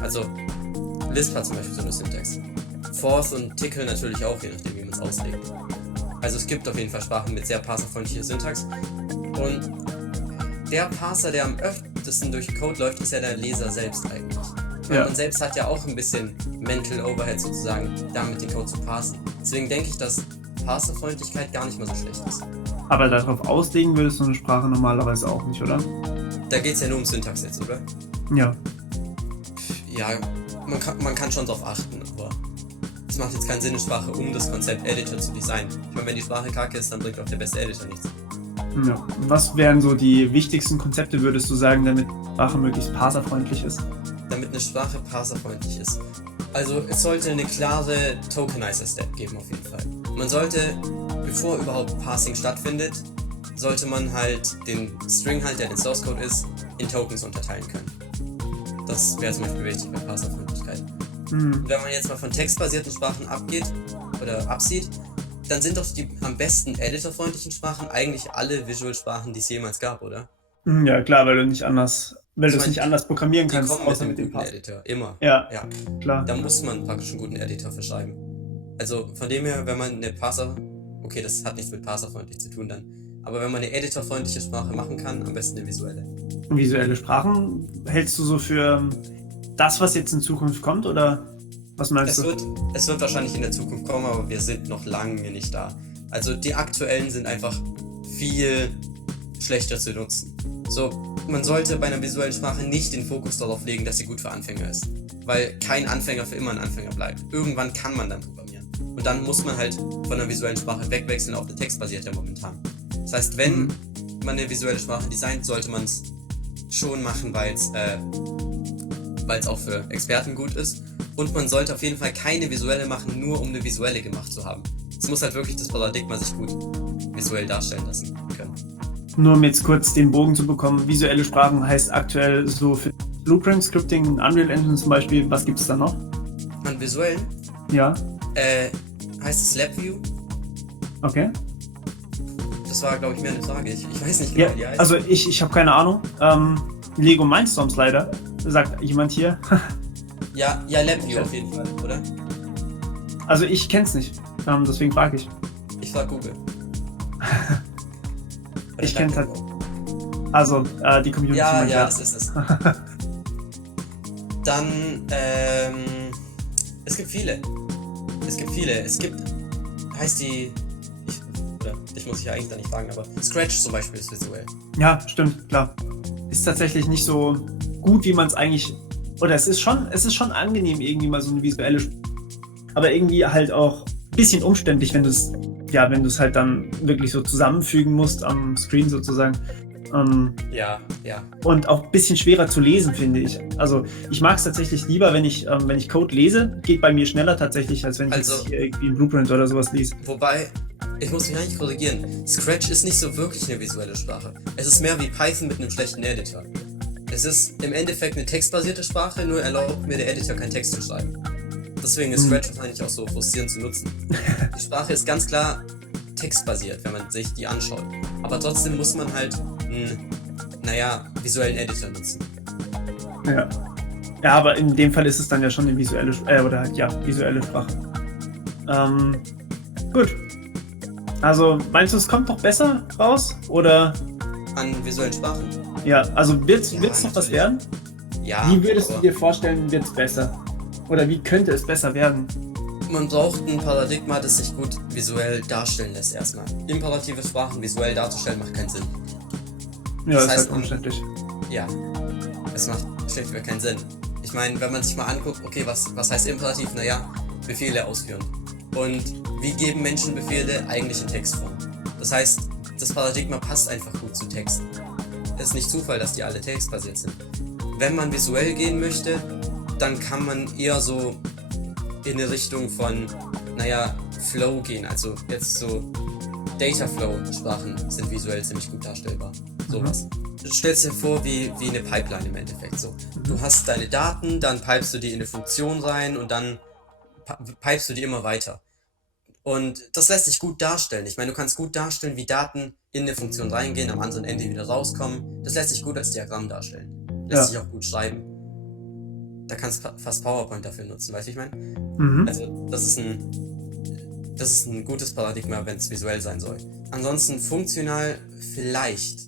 Also, Lisp hat zum Beispiel so eine Syntax. Forth und Tickle natürlich auch, je nachdem, wie man es auslegt. Also es gibt auf jeden Fall Sprachen mit sehr parserfreundlicher Syntax. Und der Parser, der am öftesten durch den Code läuft, ist ja der Leser selbst eigentlich. Ja. Man selbst hat ja auch ein bisschen Mental Overhead sozusagen, damit den Code zu parsen. Deswegen denke ich, dass Parserfreundlichkeit gar nicht mal so schlecht ist. Aber darauf auslegen würdest du eine Sprache normalerweise auch nicht, oder? Da geht es ja nur um Syntax jetzt, oder? Ja. Ja, man kann schon drauf achten, aber es macht jetzt keinen Sinn, eine Sprache um das Konzept Editor zu designen. Ich meine, wenn die Sprache kacke ist, dann bringt auch der beste Editor nichts. Ja. Was wären so die wichtigsten Konzepte, würdest du sagen, damit eine Sprache möglichst parserfreundlich ist? Damit eine Sprache parserfreundlich ist. Also es sollte eine klare Tokenizer-Step geben auf jeden Fall. Man sollte, bevor überhaupt Parsing stattfindet, sollte man halt den String halt, der in Source Code ist, in Tokens unterteilen können. Das wäre zum Beispiel wichtig bei Parserfreundlichkeit. Und wenn man jetzt mal von textbasierten Sprachen absieht, dann sind doch die am besten editorfreundlichen Sprachen eigentlich alle Visual-Sprachen, die es jemals gab, oder? Ja, klar, weil du es nicht anders programmieren kannst, außer mit dem Editor. Immer. Ja, klar. Da muss man praktisch einen guten Editor für schreiben. Also von dem her, wenn man eine okay, das hat nichts mit parserfreundlich zu tun dann, aber wenn man eine editorfreundliche Sprache machen kann, am besten eine visuelle. Visuelle Sprachen hältst du so für das, was jetzt in Zukunft kommt, oder was meinst du? Es wird wahrscheinlich in der Zukunft kommen, aber wir sind noch lange nicht da. Also die aktuellen sind einfach viel schlechter zu nutzen. So, man sollte bei einer visuellen Sprache nicht den Fokus darauf legen, dass sie gut für Anfänger ist. Weil kein Anfänger für immer ein Anfänger bleibt. Irgendwann kann man dann programmieren. Und dann muss man halt von einer visuellen Sprache wegwechseln auf eine textbasierte momentan. Das heißt, wenn man eine visuelle Sprache designt, sollte man es schon machen, weil es auch für Experten gut ist. Und man sollte auf jeden Fall keine visuelle machen, nur um eine visuelle gemacht zu haben. Es muss halt wirklich das Paradigma sich gut visuell darstellen lassen können. Nur um jetzt kurz den Bogen zu bekommen, visuelle Sprachen heißt aktuell so für Blueprint Scripting, Unreal Engine zum Beispiel, was gibt es da noch? An visuellen? Ja. Heißt es LabVIEW? Okay. Das war, glaube ich, mehr eine Frage. Ich weiß nicht genau, ja, wie die heißt. Also ich habe keine Ahnung. Lego Mindstorms leider, sagt jemand hier. Ja, LabVIEW auf jeden Fall, oder? Also ich kenn's nicht, deswegen frage ich. Ich frage Google. Ich kenn's halt. Also, die Community. Ja, das ist es. Dann, es gibt viele. Heißt dich muss ich ja eigentlich da nicht fragen, aber Scratch zum Beispiel ist visuell. Ja, stimmt, klar. Ist tatsächlich nicht so gut, wie man es eigentlich. Oder es ist schon angenehm, irgendwie mal so eine visuelle. Aber irgendwie halt auch ein bisschen umständlich, wenn du es halt dann wirklich so zusammenfügen musst am Screen sozusagen. Ja. Und auch ein bisschen schwerer zu lesen, finde ich. Also ich mag es tatsächlich lieber, wenn ich Code lese. Geht bei mir schneller tatsächlich, als wenn ich jetzt hier irgendwie einen Blueprint oder sowas lese. Wobei, ich muss mich eigentlich korrigieren. Scratch ist nicht so wirklich eine visuelle Sprache. Es ist mehr wie Python mit einem schlechten Editor. Es ist im Endeffekt eine textbasierte Sprache, nur erlaubt mir der Editor keinen Text zu schreiben. Deswegen ist Scratch wahrscheinlich auch so frustrierend zu nutzen. Die Sprache ist ganz klar textbasiert, wenn man sich die anschaut. Aber trotzdem muss man halt einen, visuellen Editor nutzen. Ja. Ja, aber in dem Fall ist es dann ja schon eine visuelle Sprache. Gut. Also meinst du, es kommt noch besser raus? Oder? An visuellen Sprachen? Ja, also wird's noch was natürlich. werden? Ja. Wie würdest du dir vorstellen, wird es besser? Oder wie könnte es besser werden? Man braucht ein Paradigma, das sich gut visuell darstellen lässt erstmal. Imperative Sprachen visuell darzustellen macht keinen Sinn. Ja, Das ist heißt, halt umständlich. Ja, es macht schlichtweg keinen Sinn. Ich meine, wenn man sich mal anguckt, okay, was heißt Imperativ? Naja, Befehle ausführen. Und wie geben Menschen Befehle eigentlich in Textform? Das heißt, das Paradigma passt einfach gut zu Text. Es ist nicht Zufall, dass die alle textbasiert sind. Wenn man visuell gehen möchte, dann kann man eher so in eine Richtung von, Flow gehen. Also jetzt so Data-Flow-Sprachen sind visuell ziemlich gut darstellbar. Sowas. Du stellst dir vor wie eine Pipeline im Endeffekt. So. Du hast deine Daten, dann pipest du die in eine Funktion rein und dann pipest du die immer weiter. Und das lässt sich gut darstellen. Ich meine, du kannst gut darstellen, wie Daten in eine Funktion reingehen, am anderen Ende wieder rauskommen. Das lässt sich gut als Diagramm darstellen. Lässt sich auch gut schreiben. Da kannst du fast PowerPoint dafür nutzen, weißt du, wie ich meine? Also das ist ein gutes Paradigma, wenn es visuell sein soll. Ansonsten funktional vielleicht,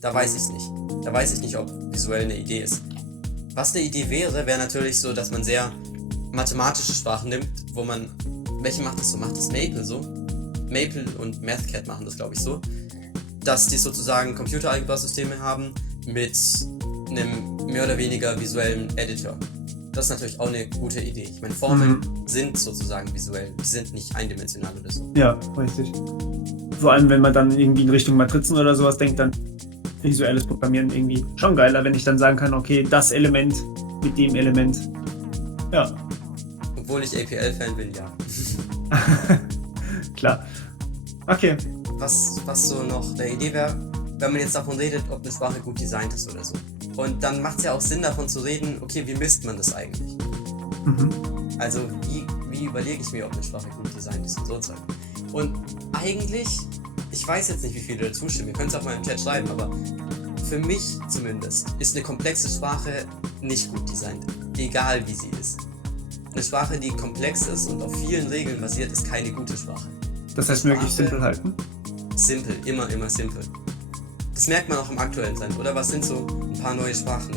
da weiß ich es nicht. Da weiß ich nicht, ob visuell eine Idee ist. Was eine Idee wäre natürlich so, dass man sehr mathematische Sprachen nimmt, wo man, welche macht das so? Macht das Maple so? Maple und MathCAD machen das, glaube ich, so. Dass die sozusagen Computeralgebra-Systeme haben mit einem mehr oder weniger visuellen Editor. Das ist natürlich auch eine gute Idee. Ich meine, Formeln sind sozusagen visuell, die sind nicht eindimensional oder so. Ja, richtig. Vor allem, wenn man dann irgendwie in Richtung Matrizen oder sowas denkt, dann visuelles Programmieren irgendwie schon geiler, wenn ich dann sagen kann, okay, das Element mit dem Element. Ja. Obwohl ich APL-Fan bin, ja. Klar. Okay. Was so noch eine Idee wäre, wenn man jetzt davon redet, ob eine Sprache gut designt ist oder so. Und dann macht es ja auch Sinn, davon zu reden, okay, wie misst man das eigentlich? Also, wie überlege ich mir, ob eine Sprache gut designt ist und so Zeug. Und eigentlich, ich weiß jetzt nicht, wie viele dazu stimmen, ihr könnt es auch mal im Chat schreiben, aber für mich zumindest ist eine komplexe Sprache nicht gut designt, egal wie sie ist. Eine Sprache, die komplex ist und auf vielen Regeln basiert, ist keine gute Sprache. Das heißt, möglichst simpel halten? Simpel, immer simpel. Das merkt man auch im aktuellen Trend, oder? Was sind so ein paar neue Sprachen?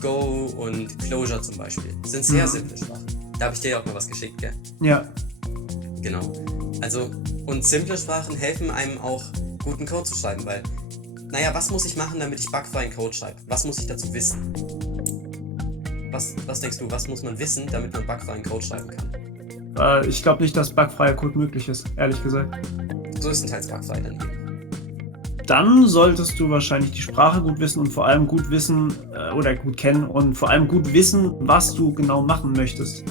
Go und Clojure zum Beispiel. Das sind sehr simple Sprachen. Da habe ich dir ja auch mal was geschickt, gell? Ja. Genau. Also, und simple Sprachen helfen einem auch, guten Code zu schreiben, weil, was muss ich machen, damit ich bugfreien Code schreibe? Was muss ich dazu wissen? Was denkst du, was muss man wissen, damit man bugfreien Code schreiben kann? Ich glaube nicht, dass bugfreier Code möglich ist, ehrlich gesagt. Größtenteils bugfrei dann eben. Dann solltest du wahrscheinlich die Sprache gut wissen und vor allem gut wissen oder gut kennen und vor allem gut wissen, was du genau machen möchtest.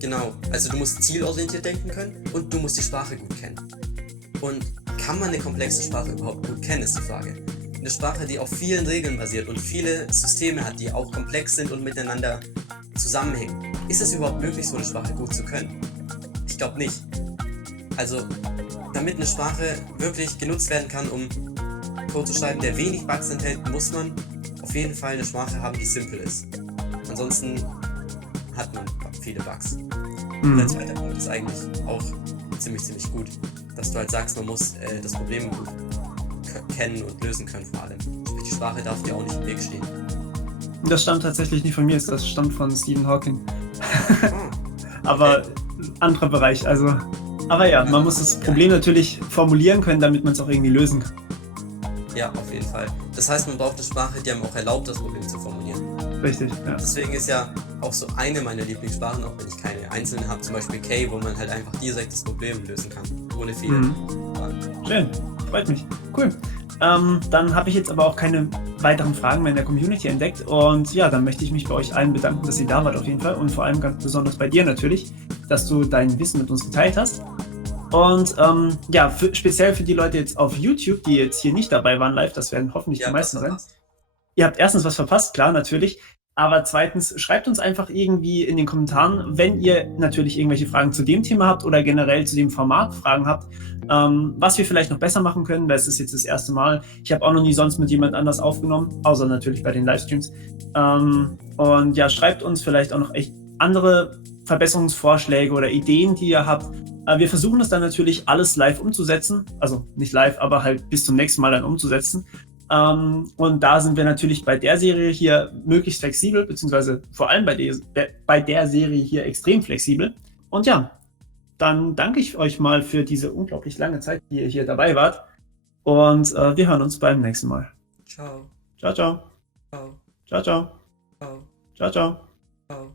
Genau, also du musst zielorientiert denken können und du musst die Sprache gut kennen. Und kann man eine komplexe Sprache überhaupt gut kennen, ist die Frage. Eine Sprache, die auf vielen Regeln basiert und viele Systeme hat, die auch komplex sind und miteinander zusammenhängen. Ist es überhaupt möglich, so eine Sprache gut zu können? Ich glaube nicht. Also, damit eine Sprache wirklich genutzt werden kann, um Code zu schreiben, der wenig Bugs enthält, muss man auf jeden Fall eine Sprache haben, die simpel ist. Ansonsten hat man viele Bugs. Und der zweite Punkt ist eigentlich auch ziemlich gut, dass du halt sagst, man muss das Problem gut kennen und lösen können vor allem. Sprich, die Sprache darf dir auch nicht im Weg stehen. Das stammt tatsächlich nicht von mir, das stammt von Stephen Hawking. Okay. Aber anderer Bereich, also Aber ja, man muss das Problem natürlich formulieren können, damit man es auch irgendwie lösen kann. Ja, auf jeden Fall. Das heißt, man braucht eine Sprache, die einem auch erlaubt, das Problem zu formulieren. Richtig, ja. Deswegen ist ja auch so eine meiner Lieblingssprachen, auch wenn ich keine einzelnen habe, zum Beispiel K, wo man halt einfach direkt das Problem lösen kann, ohne viele Fragen. Schön, freut mich. Cool. Dann habe ich jetzt aber auch keine weiteren Fragen mehr in der Community entdeckt. Und ja, dann möchte ich mich bei euch allen bedanken, dass ihr da wart auf jeden Fall. Und vor allem ganz besonders bei dir natürlich, dass du dein Wissen mit uns geteilt hast. Und ja, speziell für die Leute jetzt auf YouTube, die jetzt hier nicht dabei waren live, das werden hoffentlich die meisten sein. Ihr habt erstens was verpasst, klar, natürlich. Aber zweitens, schreibt uns einfach irgendwie in den Kommentaren, wenn ihr natürlich irgendwelche Fragen zu dem Thema habt oder generell zu dem Format Fragen habt, was wir vielleicht noch besser machen können, weil es ist jetzt das erste Mal. Ich habe auch noch nie sonst mit jemand anders aufgenommen, außer natürlich bei den Livestreams. Und ja, schreibt uns vielleicht auch noch echt andere Verbesserungsvorschläge oder Ideen, die ihr habt. Wir versuchen das dann natürlich alles live umzusetzen. Also nicht live, aber halt bis zum nächsten Mal dann umzusetzen. Und da sind wir natürlich bei der Serie hier möglichst flexibel, beziehungsweise vor allem bei der Serie hier extrem flexibel. Und ja, dann danke ich euch mal für diese unglaublich lange Zeit, die ihr hier dabei wart. Und wir hören uns beim nächsten Mal. Ciao. Ciao, ciao. Ciao. Ciao, ciao. Ciao. Ciao, ciao. Ciao.